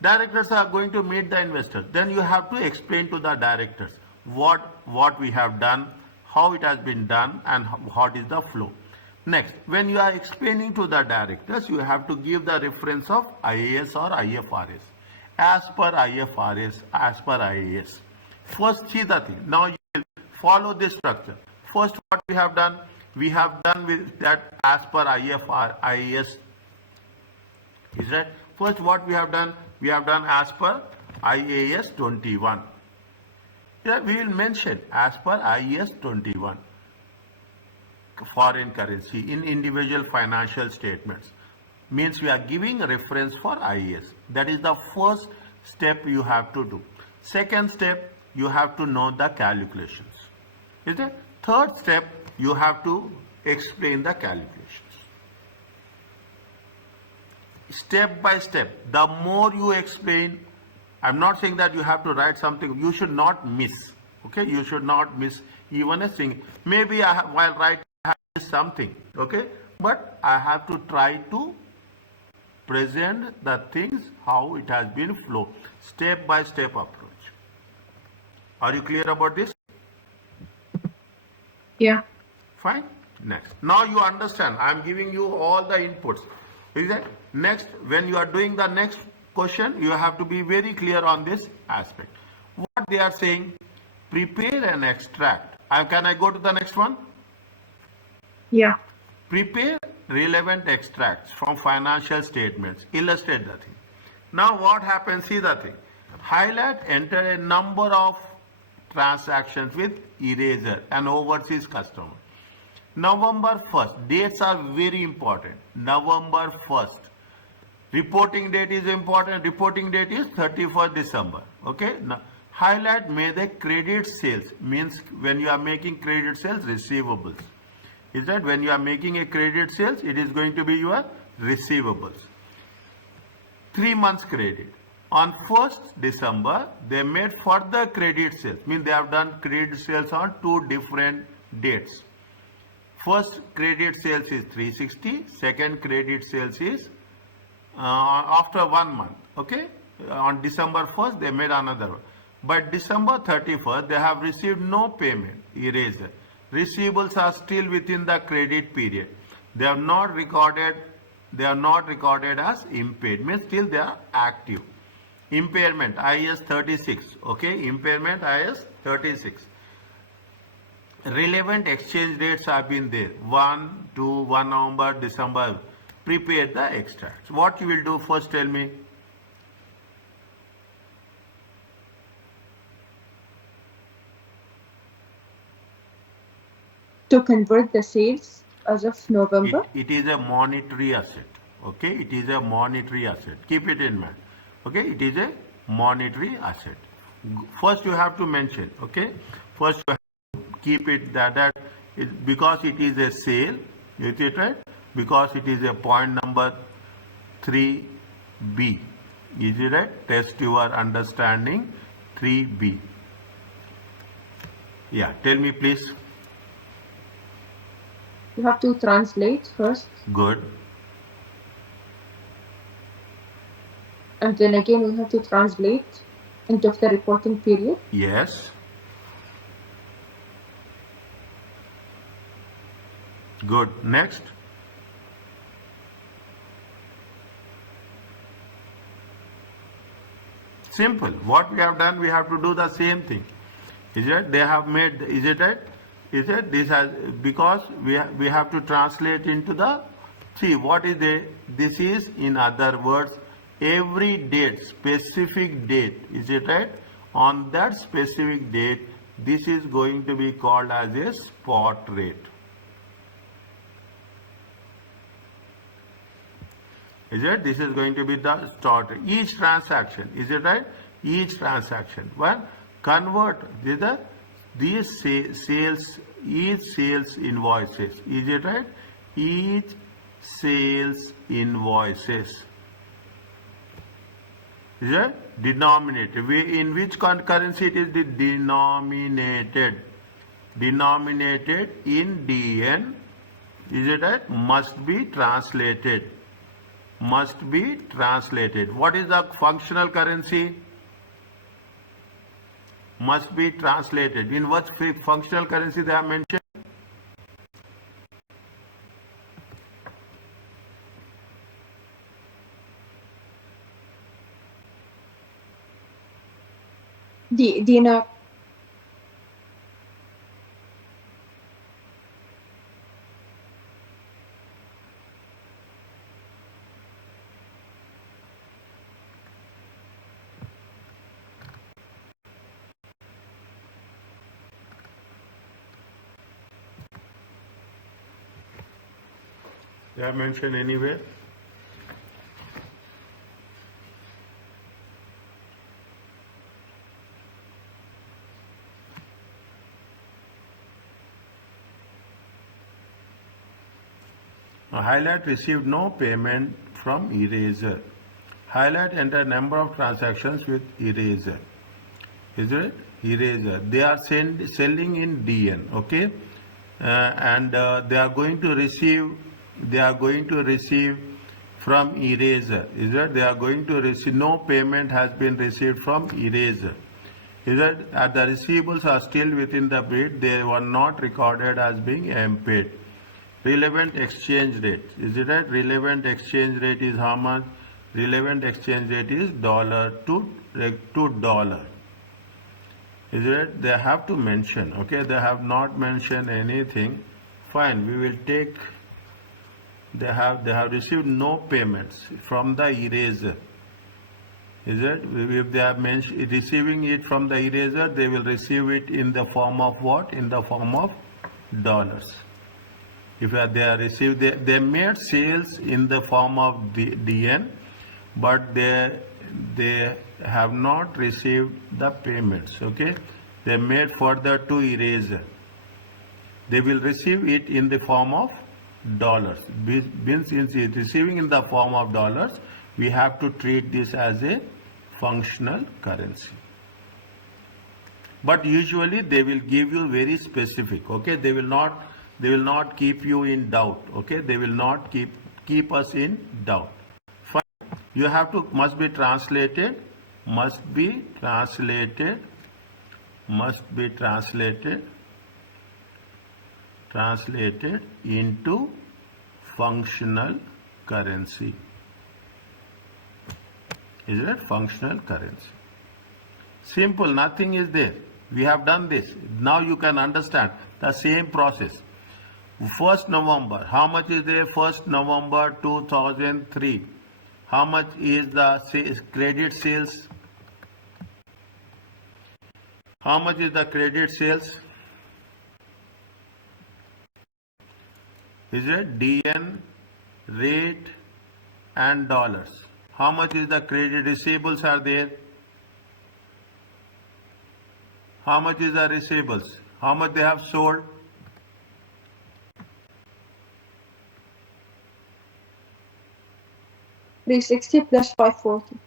Directors are going to meet the investors. Then you have to explain to the directors what we have done, how it has been done, and what is the flow. Next, when you are explaining to the directors, you have to give the reference of IAS or IFRS. As per IFRS, as per IAS. First, see the thing. Now you will follow this structure. First, what we have done with that as per IAS. Is that? First, what we have done as per IAS 21. Here we will mention as per IAS 21. Foreign currency in individual financial statements. Means we are giving a reference for IAS. That is the first step you have to do. Second step, you have to know the calculations. Is it? Third step, you have to explain the calculations. Step by step, the more you explain, I'm not saying that you have to write something, you should not miss. Okay, you should not miss even a thing. Maybe while writing I have missed something. Okay, but I have to try to present the things how it has been flow, step by step approach. Are you clear about this? Yeah. Fine. Next. Now you understand. I am giving you all the inputs. Is that? Next, when you are doing the next question, you have to be very clear on this aspect. What they are saying, prepare an extract. Can I go to the next one? Yeah. Prepare relevant extracts from financial statements. Illustrate the thing. Now what happens? See the thing. Highlight, enter a number of transactions with eraser, an overseas customer. November 1st. Dates are very important. November 1st. Reporting date is important. Reporting date is 31st December. Okay. Now, highlight may the credit sales. Means when you are making credit sales, receivables. Is that when you are making a credit sales, it is going to be your receivables. 3 months credit. On 1st December, they made further credit sales. Means they have done credit sales on 2 different dates. First credit sales is 360. Second credit sales is after 1 month. Okay. On December 1st, they made another one. But December 31st, they have received no payment. Eraser. Receivables are still within the credit period. They are not recorded as impaired. Means still they are active. Impairment IAS 36. Okay, impairment IAS 36. Relevant exchange rates have been there. 1 November, December. Prepare the extracts. What you will do first, tell me. to convert the sales as of November. It is a monetary asset. Okay, it is a monetary asset. Keep it in mind. Okay, it is a monetary asset. First, you have to mention. Okay, first you have to keep it because it is a sale. Is it right? Because it is a point number 3B. Is it right? Test your understanding. 3B. Yeah, tell me please. You have to translate first. Good. And then again, we have to translate end of the reporting period. Yes. Good. Next. Simple. What we have done, we have to do the same thing. Is it? They have made. Is it right? Is it? This has because we have to translate into the. See what is the. This is in other words every date, specific date. Is it right? On that specific date, this is going to be called as a spot rate. Is it? This is going to be the start. Each transaction. Is it right? Each transaction. Well, convert these sales. Each sales invoices. Is it right? Each sales invoices. Is it? Denominated. In which currency it is denominated? Denominated in DN. Is it right? Must be translated. Must be translated. What is the functional currency? Must be translated. In what functional currency they have mentioned? Dinar. They have mentioned anywhere? Highlight received no payment from eraser. Highlight enter number of transactions with eraser. Is it? Eraser. They are selling in DN. Okay, and they are going to receive. They are going to receive from eraser. Is it? They are going to receive. No payment has been received from eraser. Is it? The receivables are still within the bid. They were not recorded as being unpaid. Relevant exchange rate. Is it right? Relevant exchange rate is how much? Relevant exchange rate is dollar to dollar. Is it? They have to mention. Okay, they have not mentioned anything. Fine, we will take. They have received no payments from the eraser. Is it? If they are receiving it from the eraser, they will receive it in the form of what? In the form of dollars. If they are received, they made sales in the form of DN, but they have not received the payments. Okay, they made further to eraser. They will receive it in the form of dollars. Since it is receiving in the form of dollars, we have to treat this as a functional currency. But usually they will give you very specific. Okay, they will not keep you in doubt. Okay, they will not keep us in doubt. Fine. You have to must be translated into functional currency. Is it functional currency? Simple, nothing is there. We have done this. Now you can understand the same process. 1st November, how much is there? 1st November 2003. How much is the credit sales? How much is the credit sales? Is it DN, rate and dollars? How much is the credit receivables are there? How much is the receivables? How much they have sold? $360 plus $540.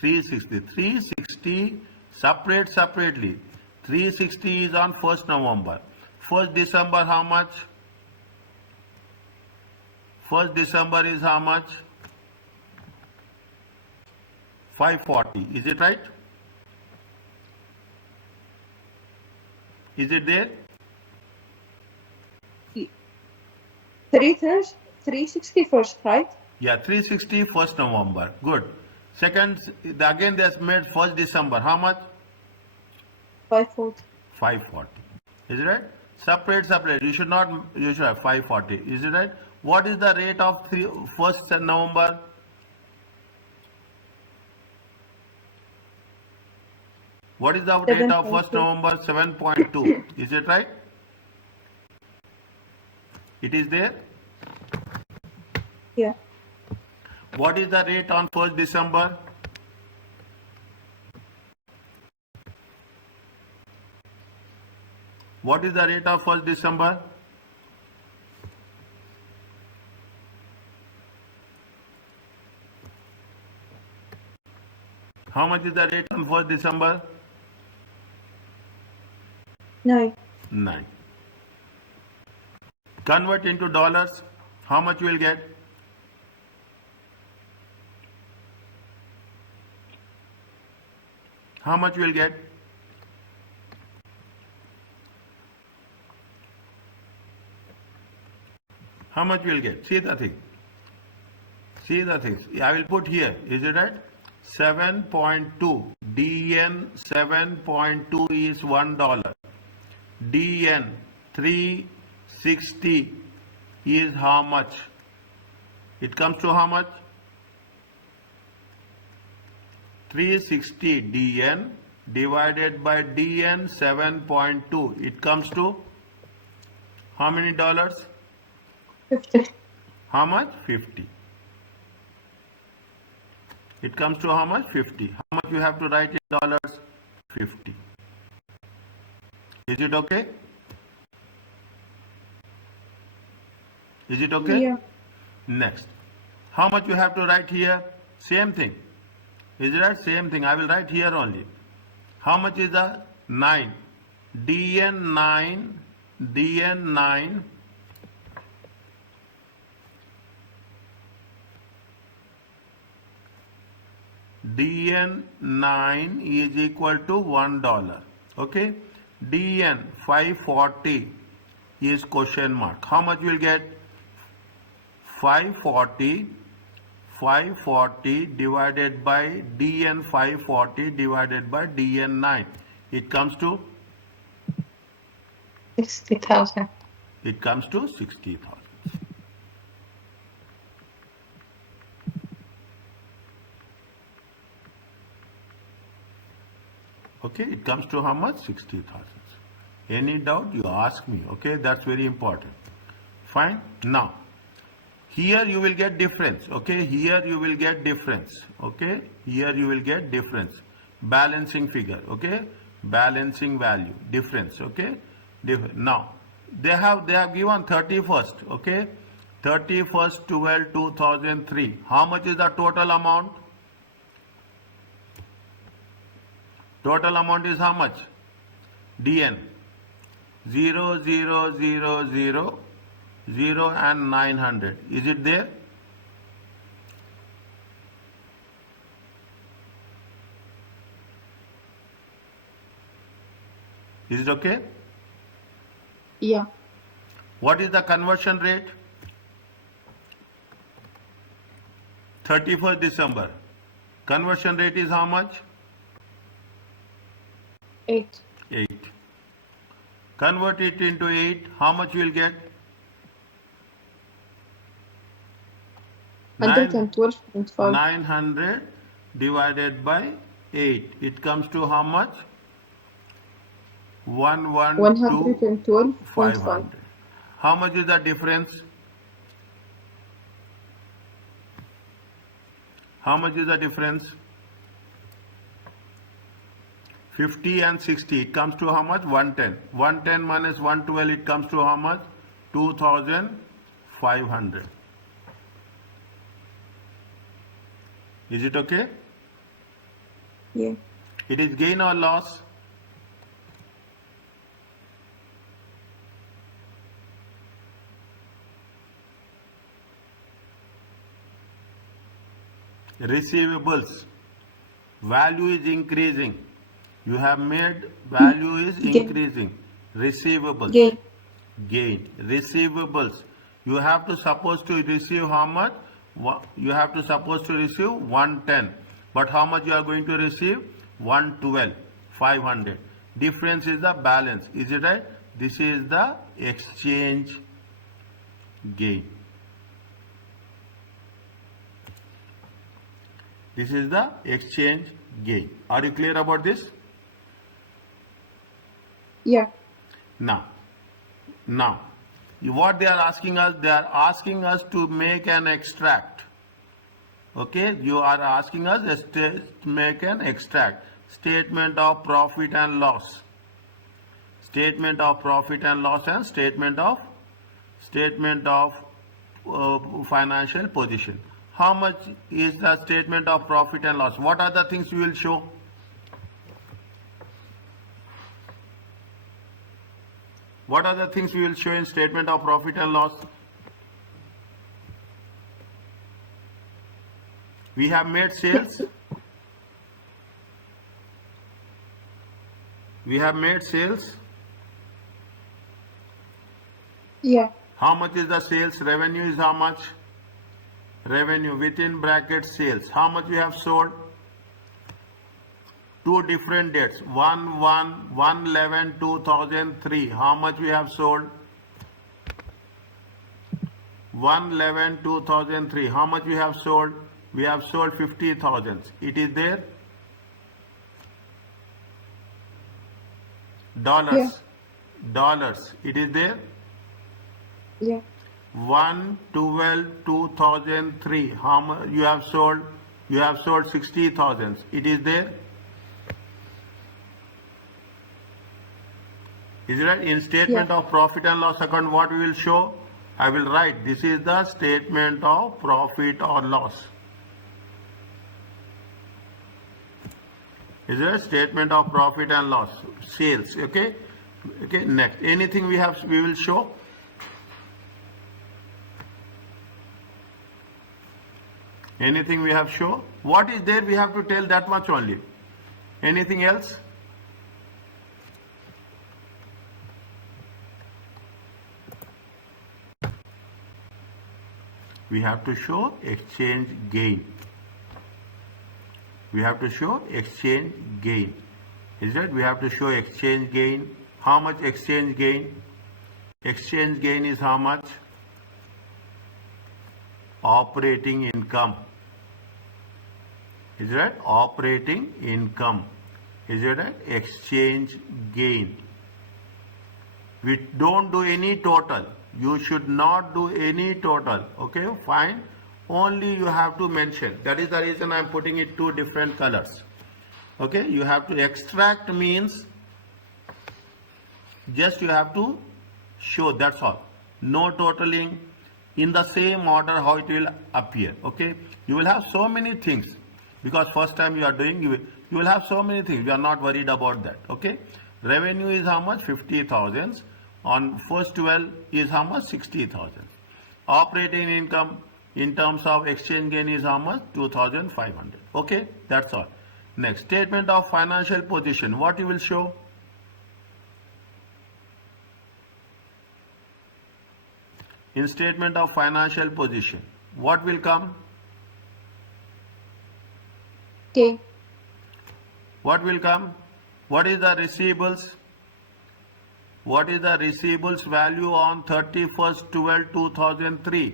360. 360 separately. 360 is on 1st November. 1st December how much? 1st December is how much? 540. Is it right? Is it there? 360 first, right? Yeah, 360 1st November. Good. Second, again they have made 1st December. How much? 540. 540. Is it right? Separate. You should have 540. Is it right? What is the rate of 1st November? What is the rate of 1st November? 7.2. Is it right? It is there? Yeah. What is the rate on 1st December? What is the rate of 1st December? How much is the rate on 1st December? 9. 9. Convert into dollars. How much you will get? How much you will get? How much you will get? See the thing. See the things. I will put here. Is it right? 7.2. DN 7.2 is $1. DN 360 is how much? It comes to how much? 360 DN divided by DN 7.2. It comes to how many dollars? 50. How much? 50. It comes to how much? 50. How much you have to write in dollars? 50. Is it okay? Is it okay? Yeah. Next. How much you have to write here? Same thing. Is it right? Same thing. I will write here only. How much is the 9? DN 9. DN 9. DN 9 is equal to $1. Okay. DN 540 is question mark. How much you will get? 540 divided by DN 540 divided by DN 9. It comes to? 60,000. It comes to 60,000. Okay, it comes to how much? 60,000. Any doubt, you ask me. Okay, that's very important. Fine. Now, here you will get difference. Okay, here you will get difference. Okay, here you will get difference. Balancing figure. Okay, balancing value. Difference. Okay. Now, they have given 31st. Okay, 31st 12/2003. How much is the total amount? Total amount is how much? DN 0, 0, 0, 0, 0 and 900. Is it there? Is it okay? Yeah. What is the conversion rate? 31st December. Conversion rate is how much? 8. 8. Convert it into 8. How much you will get? 112.5. 900 divided by 8. It comes to how much? 112,500. 112.5. How much is the difference? How much is the difference? 50 and 60, it comes to how much? 110. 110 minus 112, it comes to how much? 2500. Is it okay? Yeah. It is gain or loss? Receivables. Value is increasing. You have made value is Gain. increasing. Receivables. Gain. Gain. Receivables. You have to suppose to receive how much? You have to suppose to receive 110. But how much you are going to receive? 112. 500. Difference is the balance. Is it right? This is the exchange gain. This is the exchange gain. Are you clear about this? Yeah. Now, what they are asking us to make an extract. Okay, you are asking us to make an extract. Statement of profit and loss. Statement of profit and loss and statement of financial position. How much is the statement of profit and loss? What are the things we will show? What are the things we will show in statement of profit and loss? We have made sales. We have made sales. Yeah. How much is the sales? Revenue is how much? Revenue within bracket sales. How much we have sold? Two different dates. 1/1/2003. How much we have sold? 1/11/2003. How much we have sold? We have sold 50,000. It is there. Dollars. Yeah. Dollars. It is there. Yeah. 1/12/2003. How much you have sold? You have sold 60,000. It is there. Is it right? In statement of profit and loss account, what we will show? I will write, this is the statement of profit or loss. Is it a statement of profit and loss? Sales. Okay. Okay. Next, anything we will show. Anything we have show. What is there? We have to tell that much only. Anything else? We have to show exchange gain. We have to show exchange gain. Is that? We have to show exchange gain. How much exchange gain? Exchange gain is how much? Operating income. Is that? Operating income. Is it an exchange gain? We don't do any total. You should not do any total. Okay, fine. Only you have to mention. That is the reason I am putting it two different colors. Okay, you have to extract means just you have to show, that's all. No totaling, in the same order how it will appear. Okay, you will have so many things because first time you are doing, you will have so many things. We are not worried about that. Okay, revenue is how much? 50,000. On first 12 is how much? 60,000. Operating income in terms of exchange gain is how much? 2,500. Okay, that's all. Next, statement of financial position. What you will show? In statement of financial position, what will come? Okay. What will come? What is the receivables? What is the receivables value on 31st/12/2003?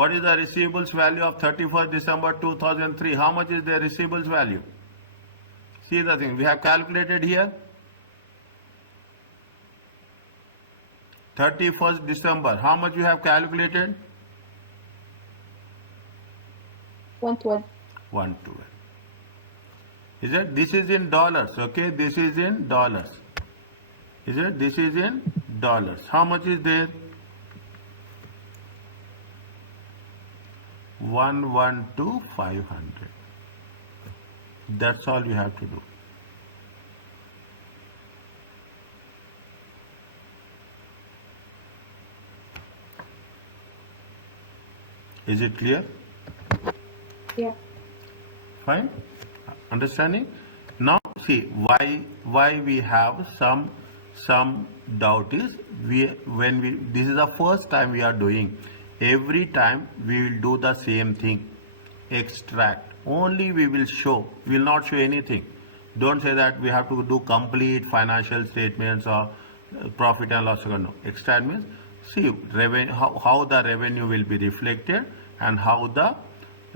What is the receivables value of 31st December 2003? How much is the receivables value? See the thing, we have calculated here. 31st December. How much you have calculated? 112. 112. Is it? This is in dollars. Okay, this is in dollars. Is it? This is in dollars. How much is there? 112,500. That's all you have to do. Is it clear? Yeah. Fine. Understanding? Now see why we have some doubt is this is the first time we are doing. Every time we will do the same thing. Extract. Only we will show. We will not show anything. Don't say that we have to do complete financial statements or profit and loss account. No. Extract means see how the revenue will be reflected and how the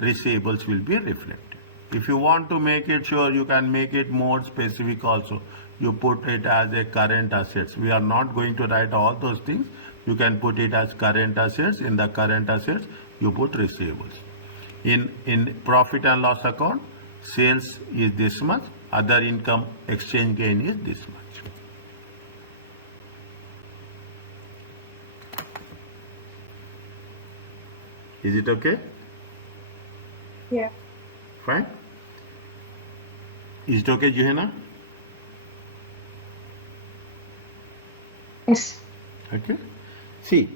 receivables will be reflected. If you want to make it sure, you can make it more specific also. You put it as a current assets. We are not going to write all those things. You can put it as current assets. In the current assets, you put receivables. In profit and loss account, sales is this much, other income exchange gain is this much. Is it okay? Yeah. Fine. Is it okay, Juhena? Yes. Okay. See,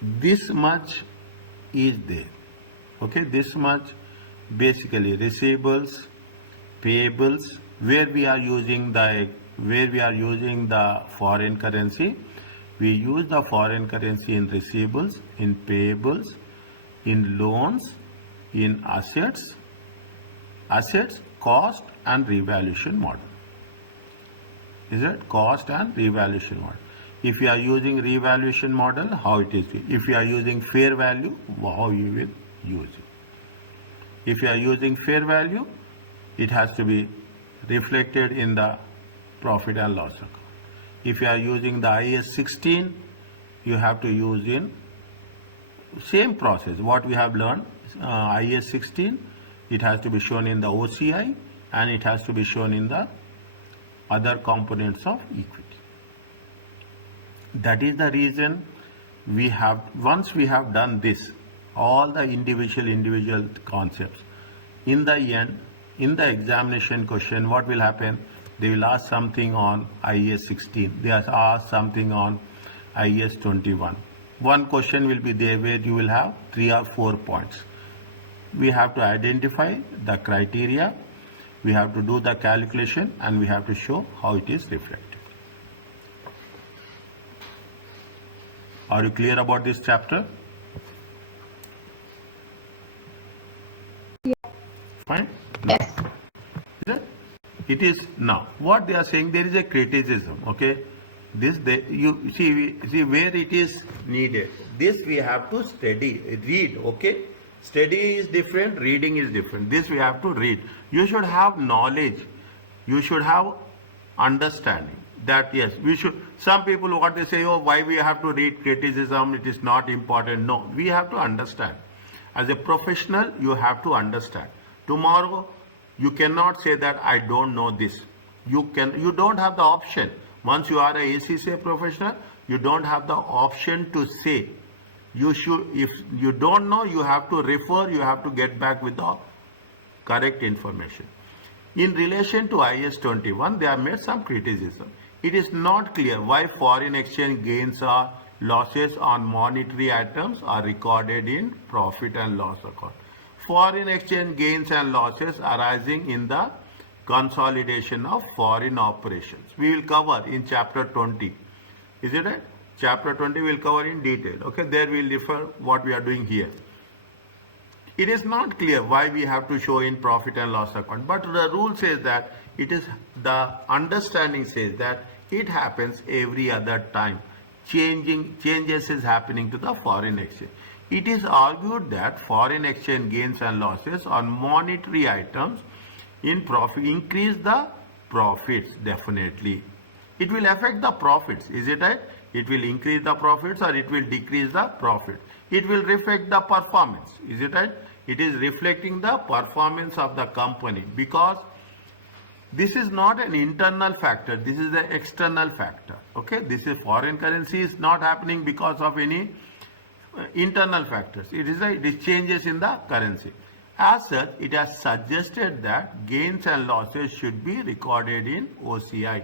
this much is there. Okay, this much basically receivables, payables, where we are using the foreign currency. We use the foreign currency in receivables, in payables, in loans, in assets, cost and revaluation model. Is it? Cost and revaluation model. If you are using revaluation model, how it is? If you are using fair value, how you will use it. If you are using fair value, it has to be reflected in the profit and loss account. If you are using the IAS 16, you have to use in same process. What we have learned, IAS 16, it has to be shown in the OCI and it has to be shown in the other components of equity. That is the reason once we have done this, all the individual concepts, in the end, in the examination question, what will happen? They will ask something on IAS 16. They ask something on IAS 21. One question will be there where you will have 3 or 4 points. We have to identify the criteria, we have to do the calculation, and we have to show how it is reflected. Are you clear about this chapter? Yeah. Fine? Yes. It is now what they are saying. There is a criticism. Okay, you see where it is needed. This we have to read. Okay, study is different, reading is different. This we have to read. You should have knowledge. You should have understanding. That yes, we should. Some people what they say, oh, why we have to read criticism? It is not important. No, we have to understand. As a professional, you have to understand. Tomorrow, you cannot say that I don't know this. You don't have the option. Once you are a ACCA professional, you don't have the option to say. You should, if you don't know, you have to refer, you have to get back with the correct information. In relation to IAS 21, they have made some criticism. It is not clear why foreign exchange gains or losses on monetary items are recorded in profit and loss account. Foreign exchange gains and losses arising in the consolidation of foreign operations. We will cover in chapter 20. Is it right? Chapter 20 will cover in detail. Okay, there we will refer what we are doing here. It is not clear why we have to show in profit and loss account, but the rule says that it is, the understanding says that it happens every other time. Changes is happening to the foreign exchange. It is argued that foreign exchange gains and losses on monetary items in profit increase the profits definitely. It will affect the profits, is it right? It will increase the profits or it will decrease the profit. It will reflect the performance. Is it right? It is reflecting the performance of the company, because this is not an internal factor, this is the external factor. Okay, this is foreign currency is not happening because of any internal factors. It is changes in the currency. As such, it has suggested that gains and losses should be recorded in OCI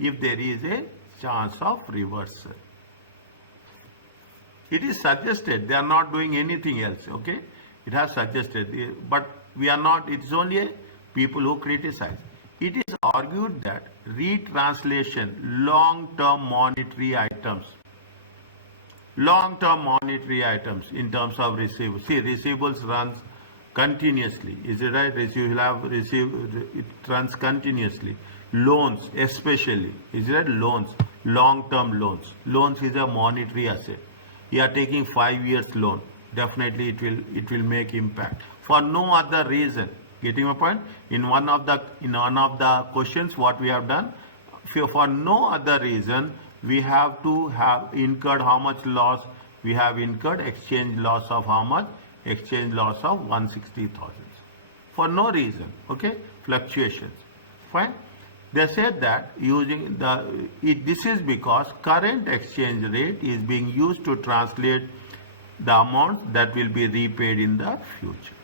if there is a chance of reversal. It is suggested, they are not doing anything else. Okay, it has suggested, but we are not, it is only people who criticize. It is argued that retranslation long-term monetary items in terms of receivables. See, receivables runs continuously. Is it right? It runs continuously. Loans, especially. Is it right? Loans, long-term loans. Loans is a monetary asset. You are taking 5 years loan. Definitely, it will make impact for no other reason. Getting my point? In one of the questions, what we have done, for no other reason, we have to have incurred how much loss? We have incurred exchange loss of how much? Exchange loss of 160,000. For no reason. Okay? Fluctuations. Fine? They said that this is because current exchange rate is being used to translate the amount that will be repaid in the future.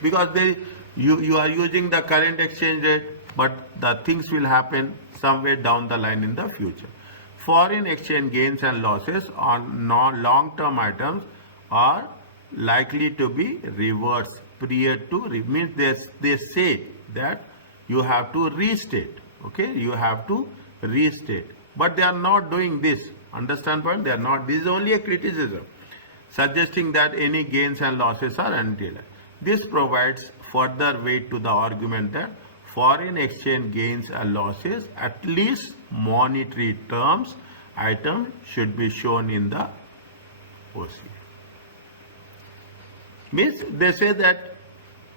Because you are using the current exchange rate, but the things will happen somewhere down the line in the future. Foreign exchange gains and losses on long-term items are likely to be reversed prior to, means they say that you have to restate. Okay, you have to restate, but they are not doing this. Understand point? They are not. This is only a criticism, suggesting that any gains and losses are unrealized. This provides further weight to the argument that foreign exchange gains and losses, at least monetary terms, items should be shown in the OCI. Means they say that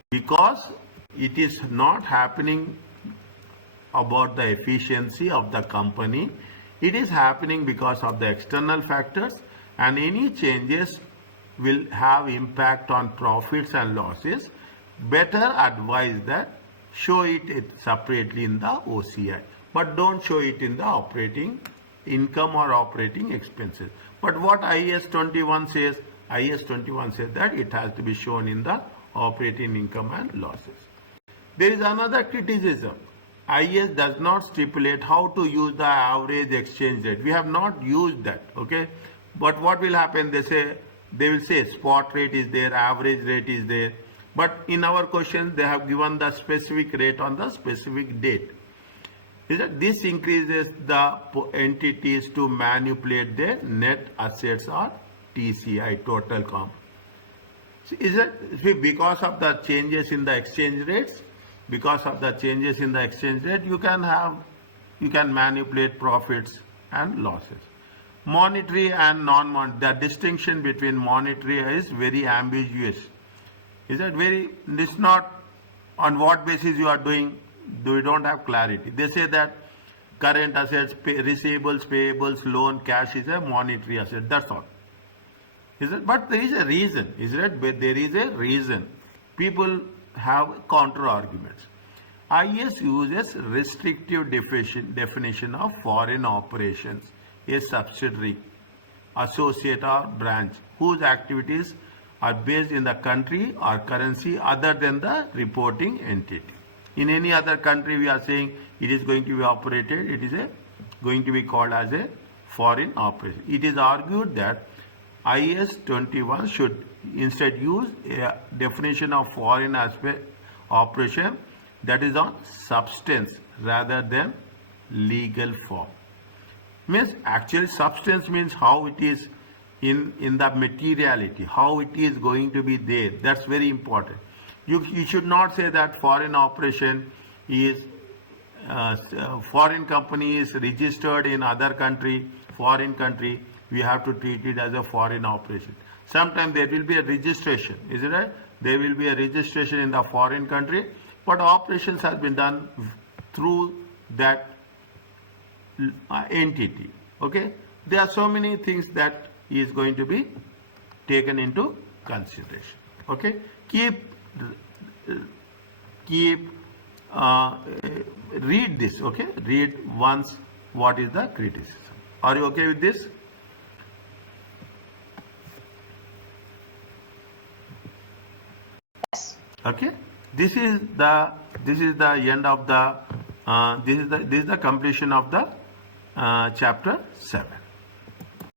because it is not happening about the efficiency of the company, it is happening because of the external factors, and any changes will have impact on profits and losses. Better advise that show it separately in the OCI, but don't show it in the operating income or operating expenses. But what IAS 21 says, IAS 21 says that it has to be shown in the operating income and losses. There is another criticism. IAS does not stipulate how to use the average exchange rate. We have not used that. Okay, but what will happen? They will say spot rate is there, average rate is there, but in our question they have given the specific rate on the specific date. Is that this increases the entities to manipulate their net assets or TCI, total comp. Is it because of the changes in the exchange rates? Because of the changes in the exchange rate, you can manipulate profits and losses. Monetary and non-monetary, the distinction between monetary is very ambiguous. Is that it's not on what basis you are doing, we don't have clarity. They say that current assets, receivables, payables, loan, cash is a monetary asset, that's all. Is it? But there is a reason, is it? But there is a reason. People have counter arguments. IAS uses restrictive definition of foreign operations, a subsidiary, associate or branch whose activities are based in the country or currency other than the reporting entity. In any other country, we are saying it is going to be operated, it is going to be called as a foreign operation. It is argued that IAS 21 should instead use a definition of foreign operation that is on substance rather than legal form. Means actually substance means how it is in the materiality, how it is going to be there. That's very important. You should not say that foreign operation is foreign company is registered in other country, foreign country, we have to treat it as a foreign operation. Sometimes there will be a registration, is it right? There will be a registration in the foreign country, but operations has been done through that entity. Okay, there are so many things that is going to be taken into consideration. Okay, keep read this. Okay, read once what is the criticism. Are you okay with this? Yes. Okay, this is the end of the this is the completion of the chapter 7.